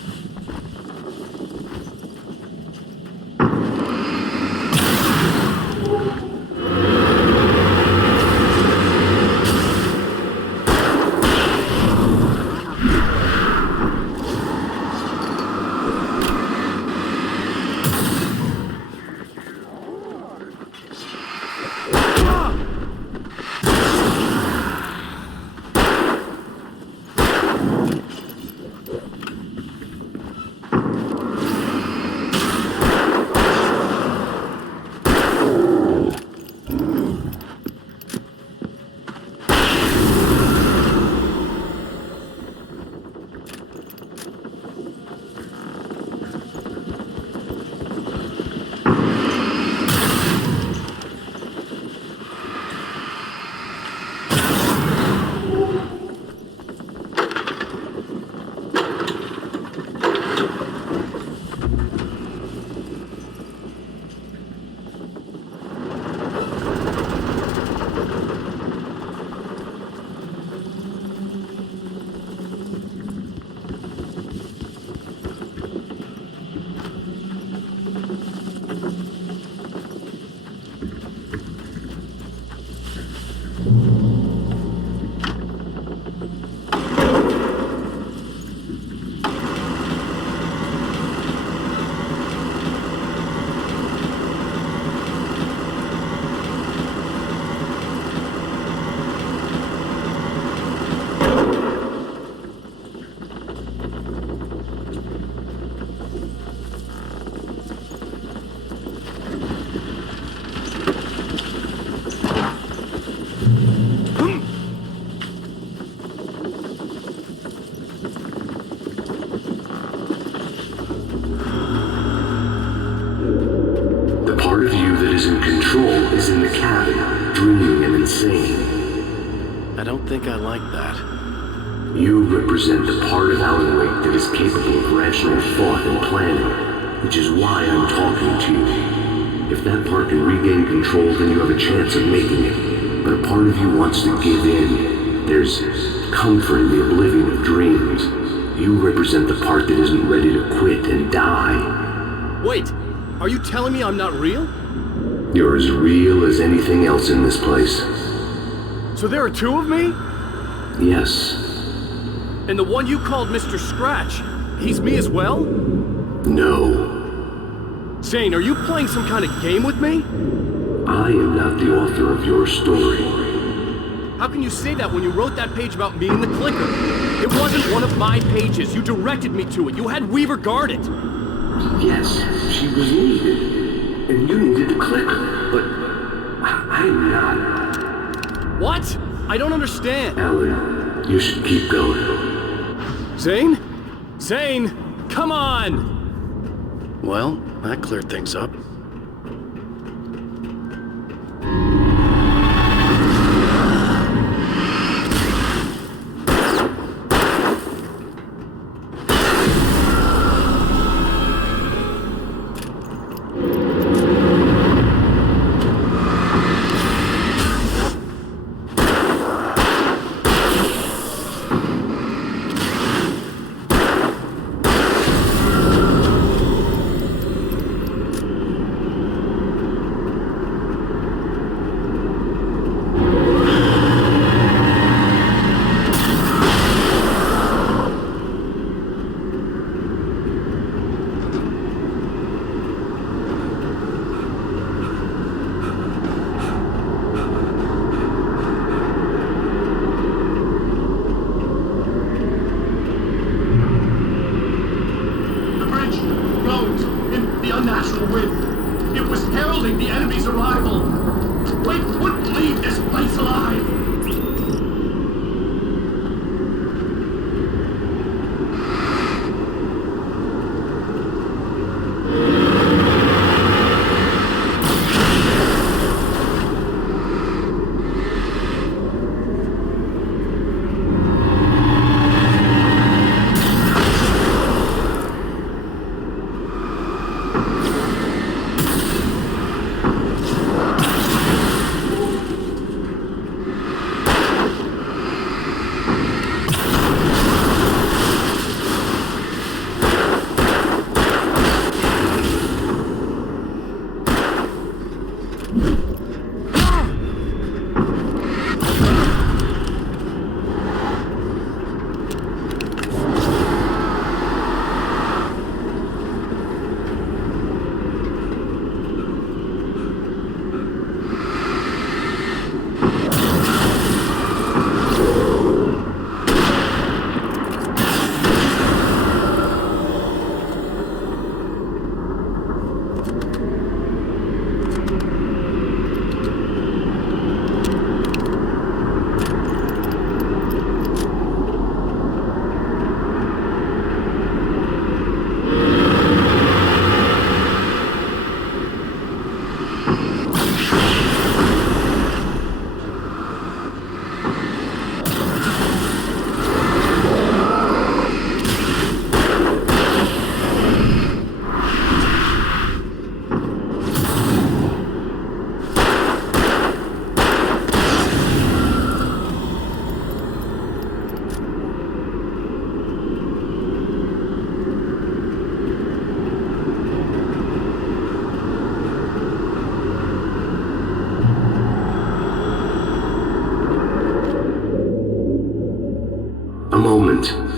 dreaming and insane. I don't think I like that. You represent the part of Alan Wake that is capable of rational thought and planning, which is why I'm talking to you. If that part can regain control, then you have a chance of making it. But a part of you wants to give in. There's comfort in the oblivion of dreams. You represent the part that isn't ready to quit and die. Wait, are you telling me I'm not real? You're as real as anything else in this place. So there are two of me? Yes. And the one you called Mr. Scratch, he's me as well? No. Zane, are you playing some kind of game with me? I am not the author of your story. How can you say that when you wrote that page about me and the clicker? It wasn't one of my pages. You directed me to it. You had Weaver guard it. Yes, she was needed. And you needed the clicker. But I'm not. What? I don't understand. Alan, you should keep going. Zane? Zane, come on! Well, that cleared things up.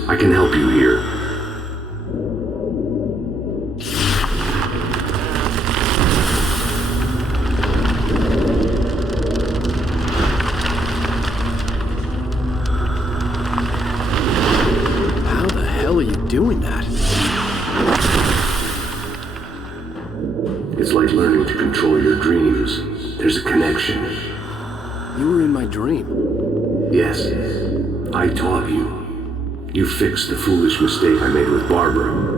I can help you here. How the hell are you doing that? It's like learning to control your dreams. There's a connection. You were in my dream. Yes, I taught you. You fixed the foolish mistake I made with Barbara.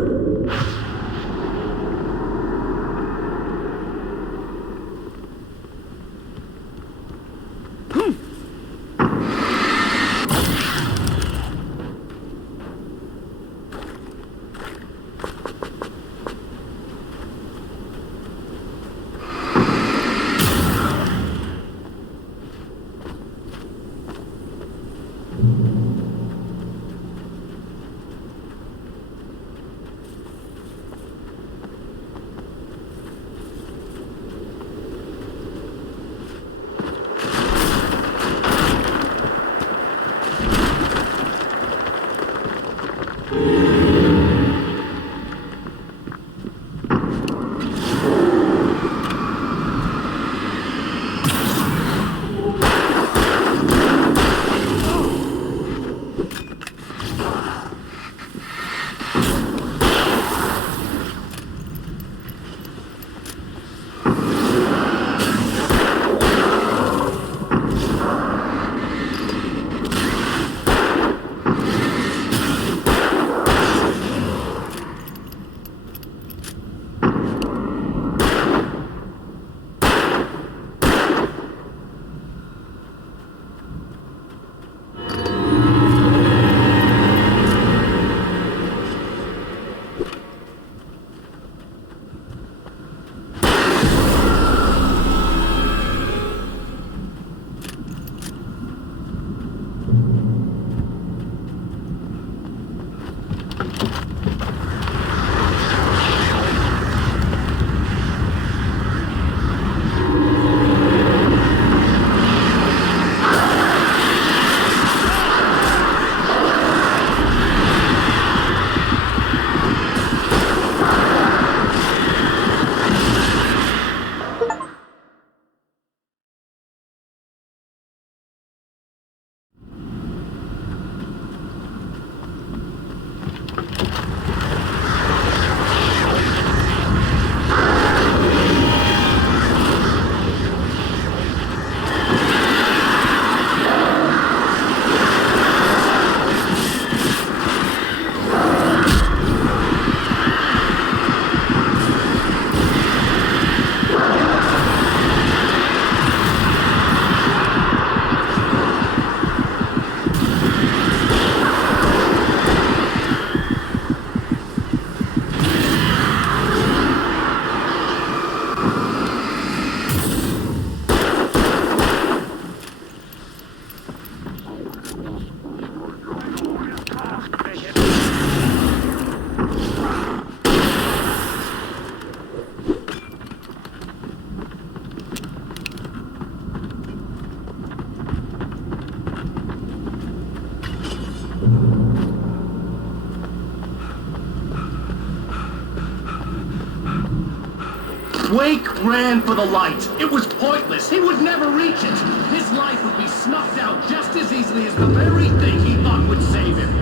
Wake ran for the light. It was pointless. He would never reach it. His life would be snuffed out just as easily as the very thing he thought would save him.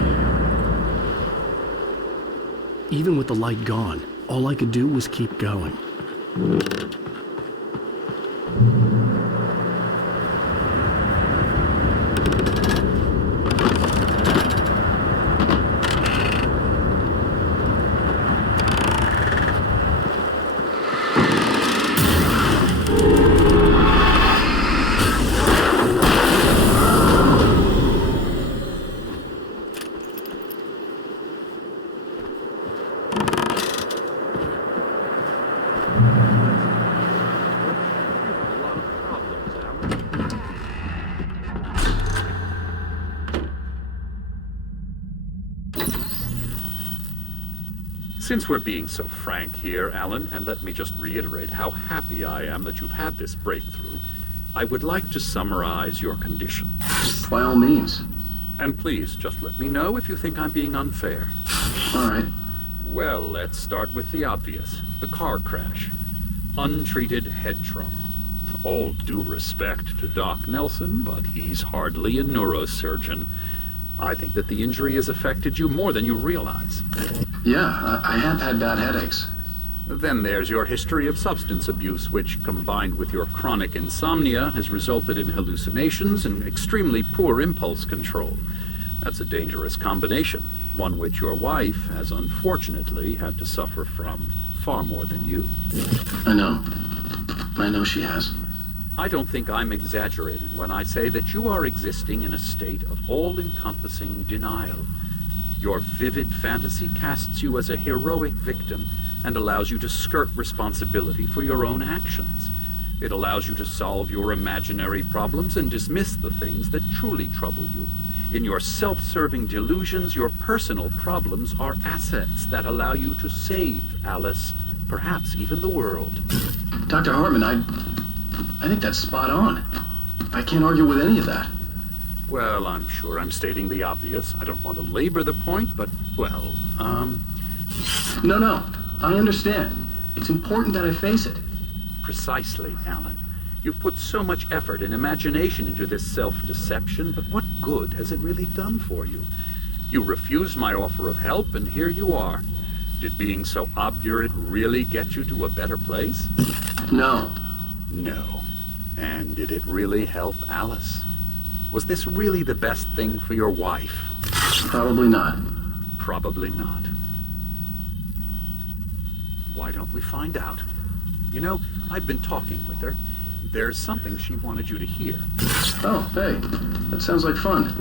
Even with the light gone, all I could do was keep going. Since we're being so frank here, Alan, and let me just reiterate how happy I am that you've had this breakthrough, I would like to summarize your condition. By all means. And please, just let me know if you think I'm being unfair. All right. Well, let's start with the obvious. The car crash. Untreated head trauma. All due respect to Doc Nelson, but he's hardly a neurosurgeon. I think that the injury has affected you more than you realize. Yeah, I have had bad headaches. Then there's your history of substance abuse, which, combined with your chronic insomnia, has resulted in hallucinations and extremely poor impulse control. That's a dangerous combination, one which your wife has unfortunately had to suffer from far more than you. I know she has. I don't think I'm exaggerating when I say that you are existing in a state of all-encompassing denial. Your vivid fantasy casts you as a heroic victim and allows you to skirt responsibility for your own actions. It allows you to solve your imaginary problems and dismiss the things that truly trouble you. In your self-serving delusions, your personal problems are assets that allow you to save Alice, perhaps even the world. Dr. Hartman, I think that's spot on. I can't argue with any of that. Well, I'm sure I'm stating the obvious. I don't want to labor the point, but, well, No, I understand. It's important that I face it. Precisely, Alan. You've put so much effort and imagination into this self-deception, but what good has it really done for you? You refused my offer of help, and here you are. Did being so obdurate really get you to a better place? No. No. And did it really help Alice? Was this really the best thing for your wife? Probably not. Probably not. Why don't we find out? You know, I've been talking with her. There's something she wanted you to hear. Oh, hey. That sounds like fun.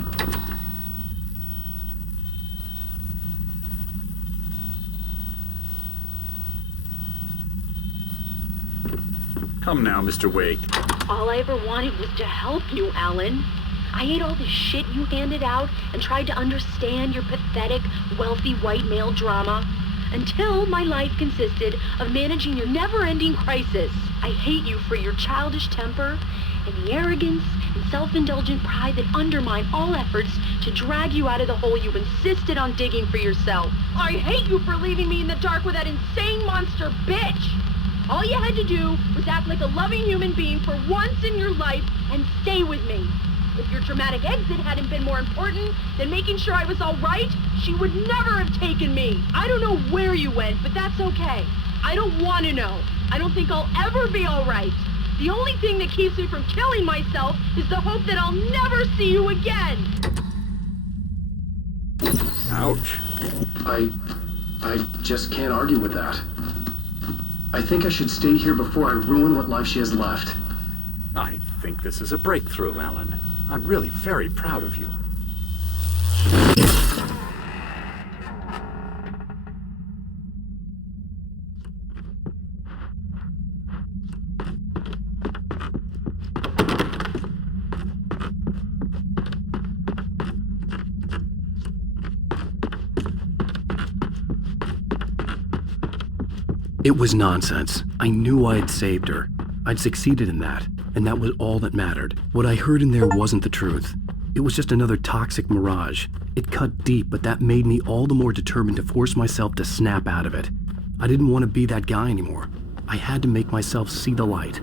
Come now, Mr. Wake. All I ever wanted was to help you, Alan. I ate all the shit you handed out and tried to understand your pathetic, wealthy white male drama. Until my life consisted of managing your never-ending crisis. I hate you for your childish temper and the arrogance and self-indulgent pride that undermine all efforts to drag you out of the hole you insisted on digging for yourself. I hate you for leaving me in the dark with that insane monster bitch! All you had to do was act like a loving human being for once in your life and stay with me. If your dramatic exit hadn't been more important than making sure I was all right, she would never have taken me. I don't know where you went, but that's okay. I don't want to know. I don't think I'll ever be all right. The only thing that keeps me from killing myself is the hope that I'll never see you again. Ouch. I just can't argue with that. I think I should stay here before I ruin what life she has left. I think this is a breakthrough, Alan. I'm really very proud of you. It was nonsense. I knew I had saved her. I'd succeeded in that, and that was all that mattered. What I heard in there wasn't the truth. It was just another toxic mirage. It cut deep, but that made me all the more determined to force myself to snap out of it. I didn't want to be that guy anymore. I had to make myself see the light.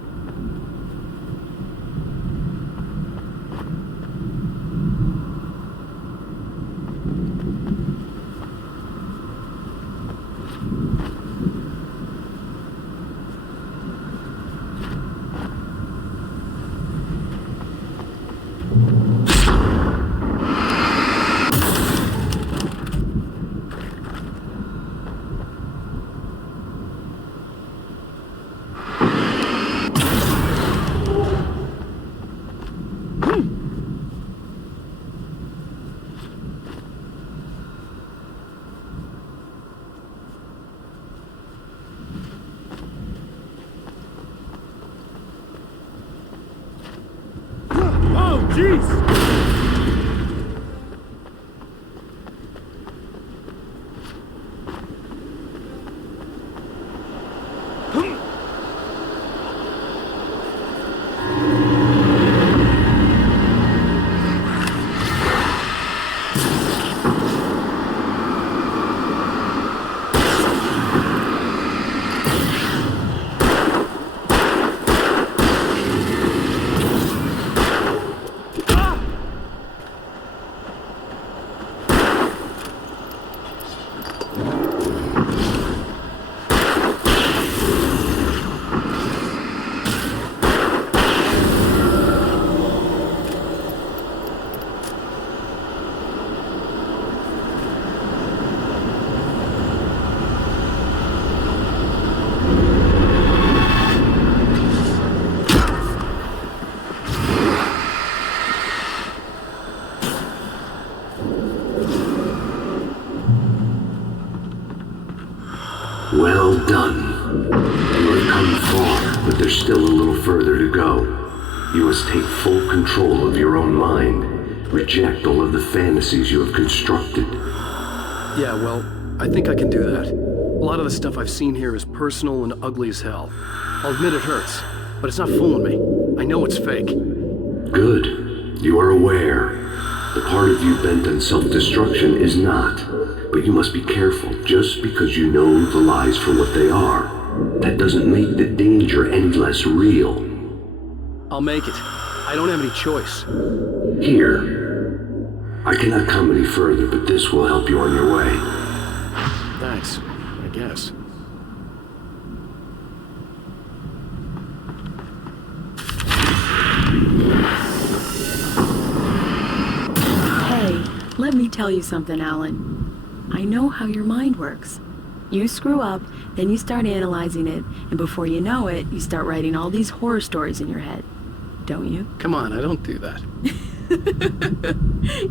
Well done. You have come far, but there's still a little further to go. You must take full control of your own mind. Reject all of the fantasies you have constructed. Yeah, well, I think I can do that. A lot of the stuff I've seen here is personal and ugly as hell. I'll admit it hurts, but it's not fooling me. I know it's fake. Good. You are aware. The part of you bent on self-destruction is not. But you must be careful. Just because you know the lies for what they are, that doesn't make the danger any less real. I'll make it. I don't have any choice. Here. I cannot come any further, but this will help you on your way. Thanks, I guess. Hey, let me tell you something, Alan. I know how your mind works. You screw up, then you start analyzing it, and before you know it, you start writing all these horror stories in your head. Don't you? Come on, I don't do that.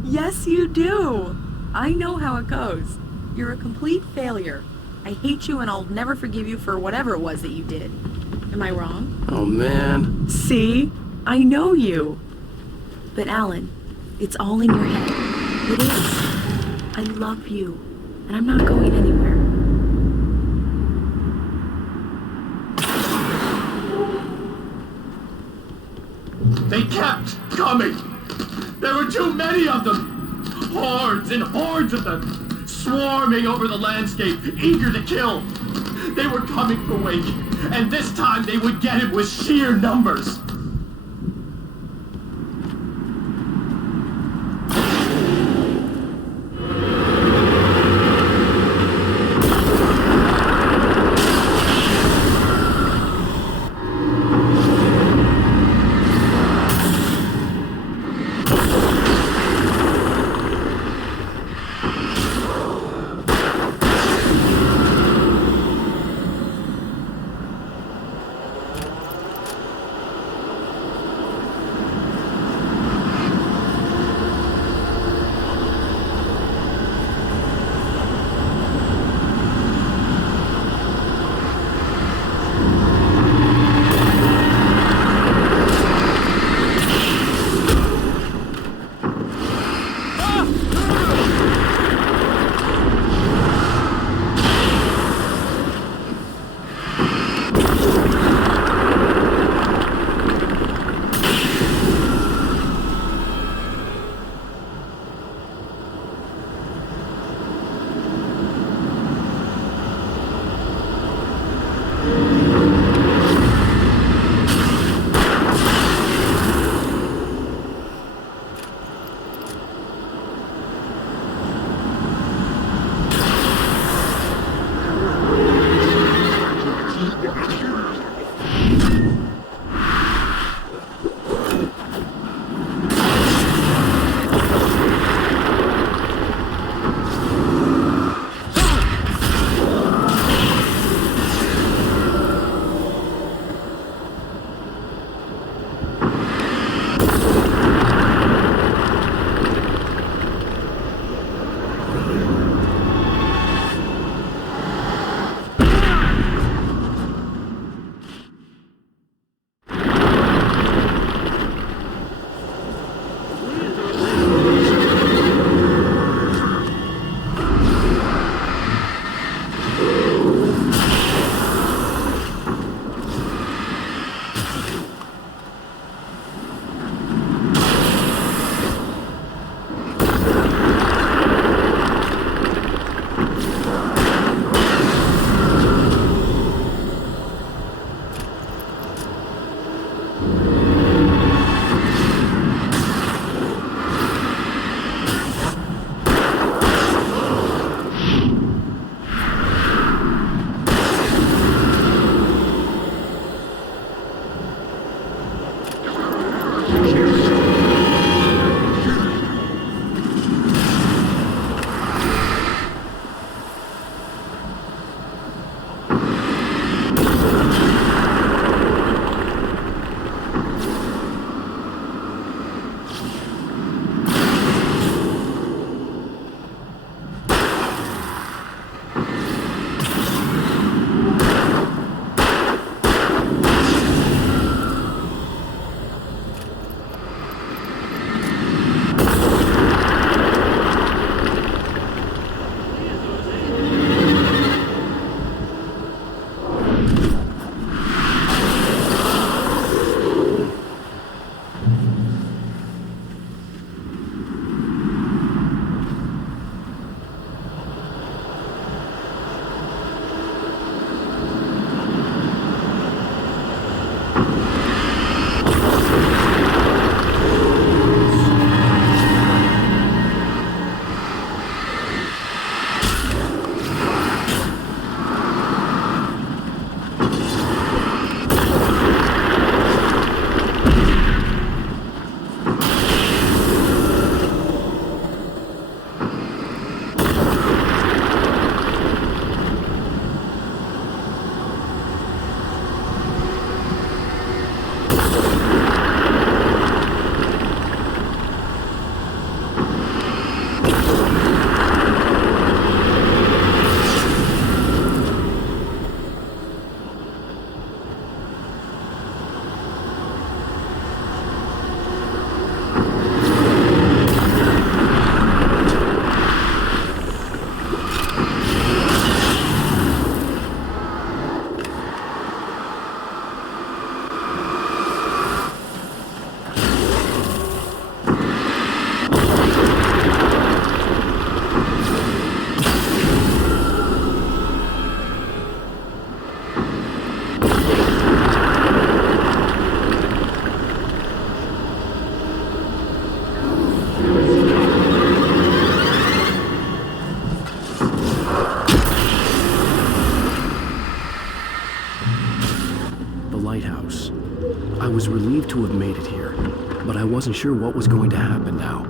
Yes, you do. I know how it goes. You're a complete failure. I hate you and I'll never forgive you for whatever it was that you did. Am I wrong? Oh, man. See? I know you. But Alan, It's all in your head. It is. I love you, and I'm not going anywhere. They kept coming. There were too many of them. Hordes and hordes of them, swarming over the landscape, eager to kill. They were coming for Wake, and this time they would get him with sheer numbers. was relieved to have made it here, but I wasn't sure what was going to happen now.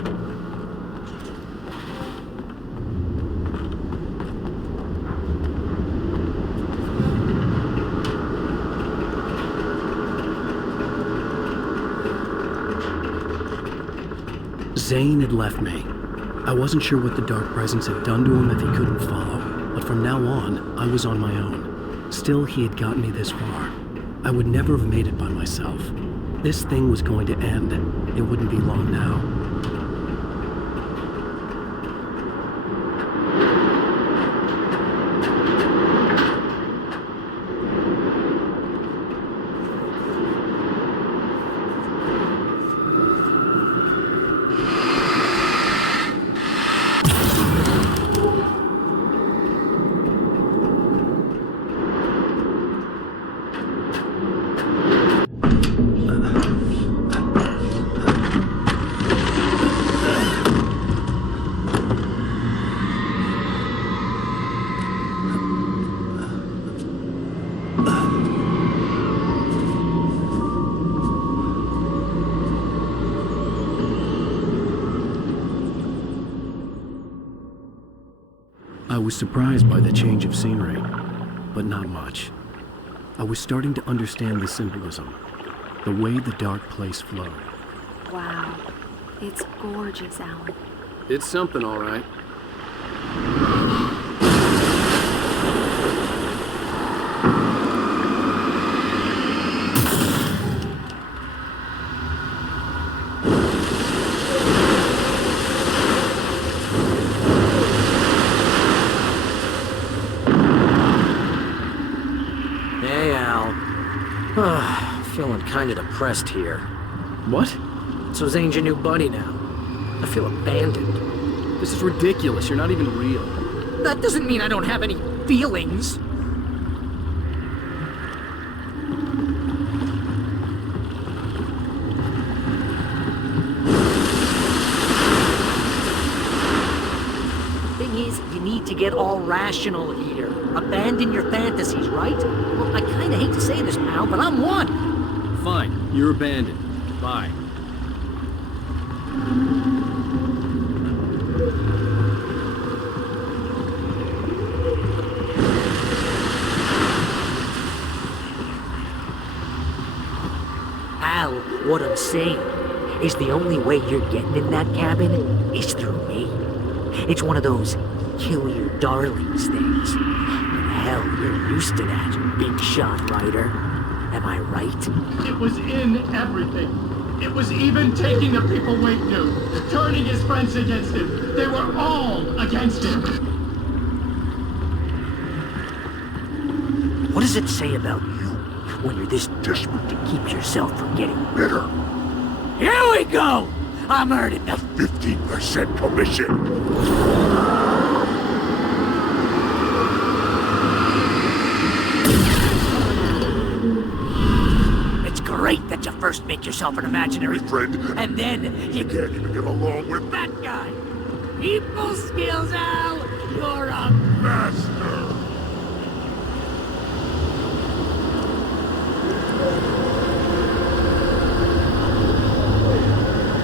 Zane had left me. I wasn't sure what the dark presence had done to him if he couldn't follow, but from now on, I was on my own. Still, he had gotten me this far. I would never have made it by myself. This thing was going to end. It wouldn't be long now. I was surprised by the change of scenery, but not much. I was starting to understand the symbolism, the way the dark place flowed. Wow. It's gorgeous, Alan. It's something, all right. Feeling kinda depressed here. What? So Zane's your new buddy now. I feel abandoned. This is ridiculous. You're not even real. That doesn't mean I don't have any feelings. Thing is, you need to get all rational here. Abandon your fantasies, right? Well, I kinda hate to say this, pal, but I'm one. Fine, you're abandoned. Bye. Al, what I'm saying is the only way you're getting in that cabin is through me. It's one of those kill your darlings things. And hell, you're used to that, big shot writer. Am I right? It was in everything. It was even taking the people Wake knew, turning his friends against him. They were all against him. What does it say about you when you're this desperate to keep yourself from getting bitter? Here we go! I'm earning the 15% commission. Great that you first make yourself an imaginary friend, and then you can't even get along with that guy. People skills, Al. You're a master.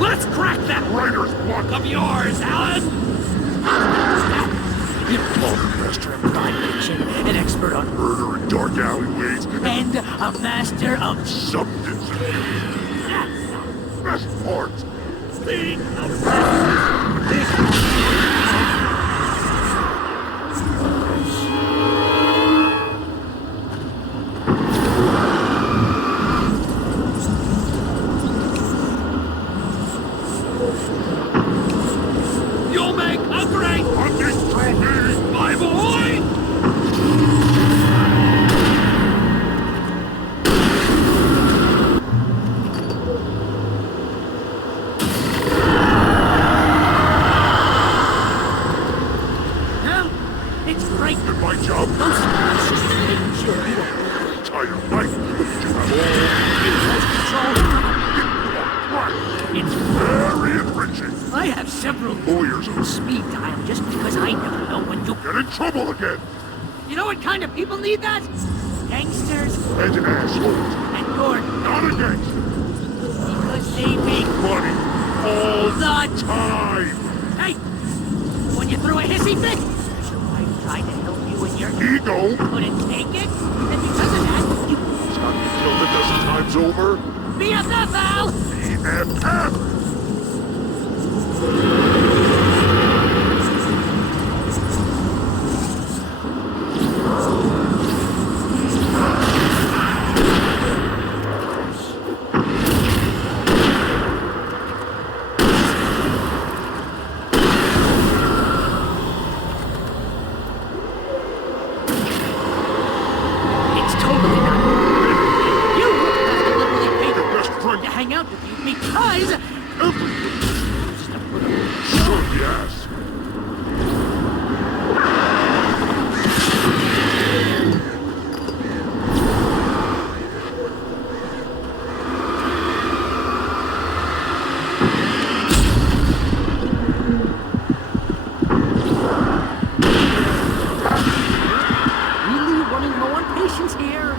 Let's crack that writer's block of yours, Alan. You're a master of crime fiction, an expert on murder in dark alleyways, and a master of substance abuse. That's the best part. Speak of this. You'll make a great hunting trophy, my boy! It's great. Did my job. Most of us just making sure you don't entire life, but you have control. It's very enriching. I have several lawyers on speed dial just because I never know when you'll get in trouble again. You know what kind of people need that? Gangsters and assholes. And Gordon. Not a gangster. saving Money all the time. Hey! When you threw a hissy fit, so I tried to help you in your Ego. couldn't take it, and because of that, you Got me killed a dozen times over. BFF, Al! BFF. It's totally not. You have deliberately paid Your best friend. to hang out with you because... Sure, yes. Really running low on patience here.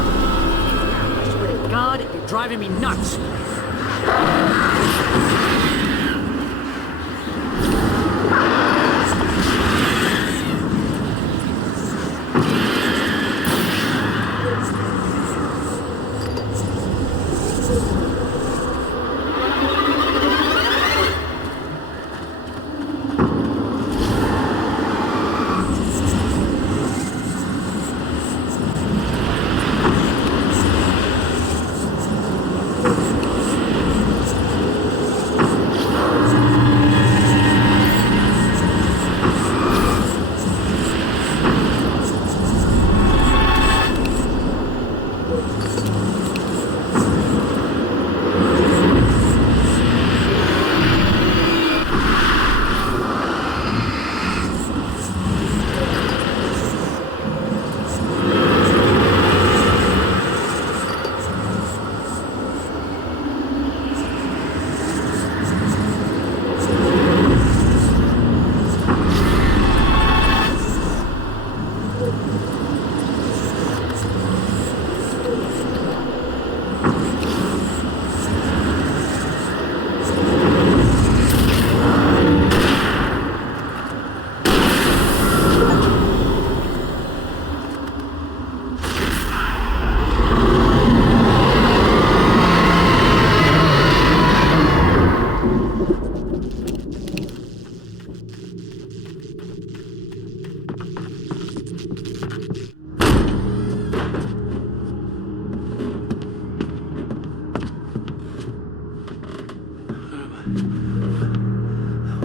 I swear to God, you're driving me nuts.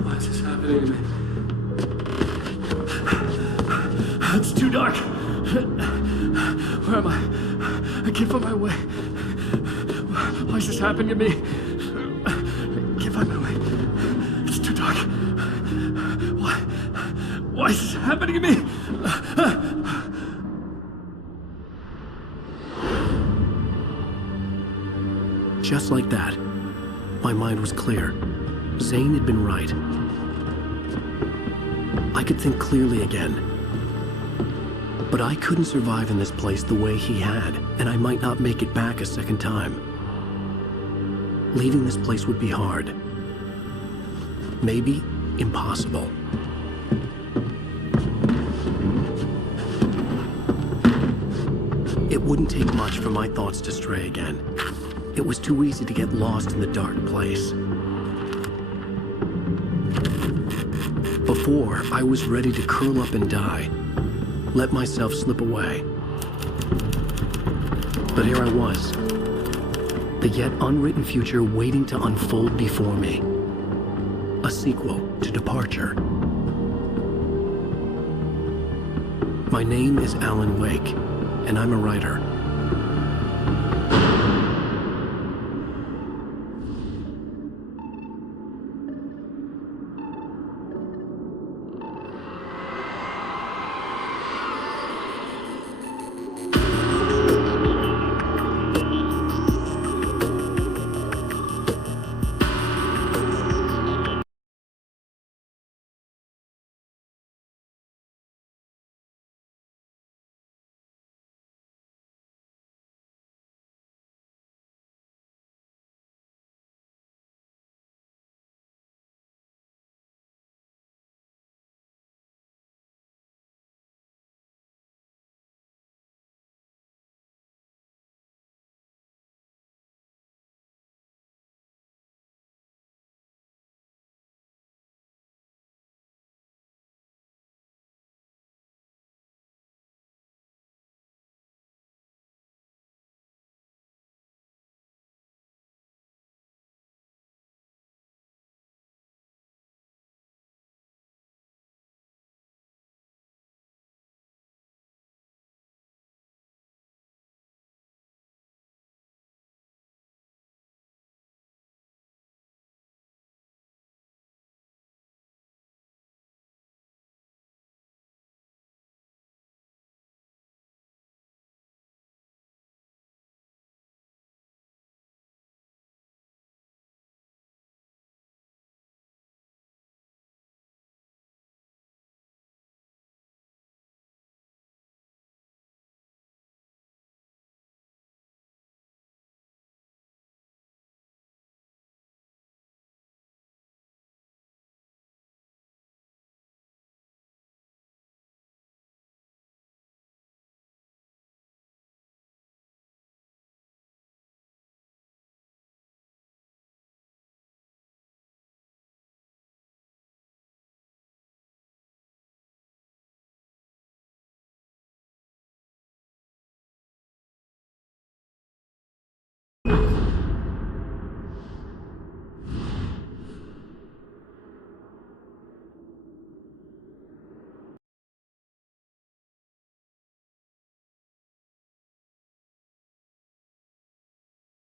Why is this happening to me? It's too dark. Where am I? I can't find my way. Why is this happening to me? I can't find my way. It's too dark. Why is this happening to me? Just like that, my mind was clear. Zane had been right. I could think clearly again. But I couldn't survive in this place the way he had, and I might not make it back a second time. Leaving this place would be hard. Maybe impossible. It wouldn't take much for my thoughts to stray again. It was too easy to get lost in the dark place. Before, I was ready to curl up and die, let myself slip away. But here I was, the yet unwritten future waiting to unfold before me. A sequel to Departure. My name is Alan Wake, and I'm a writer.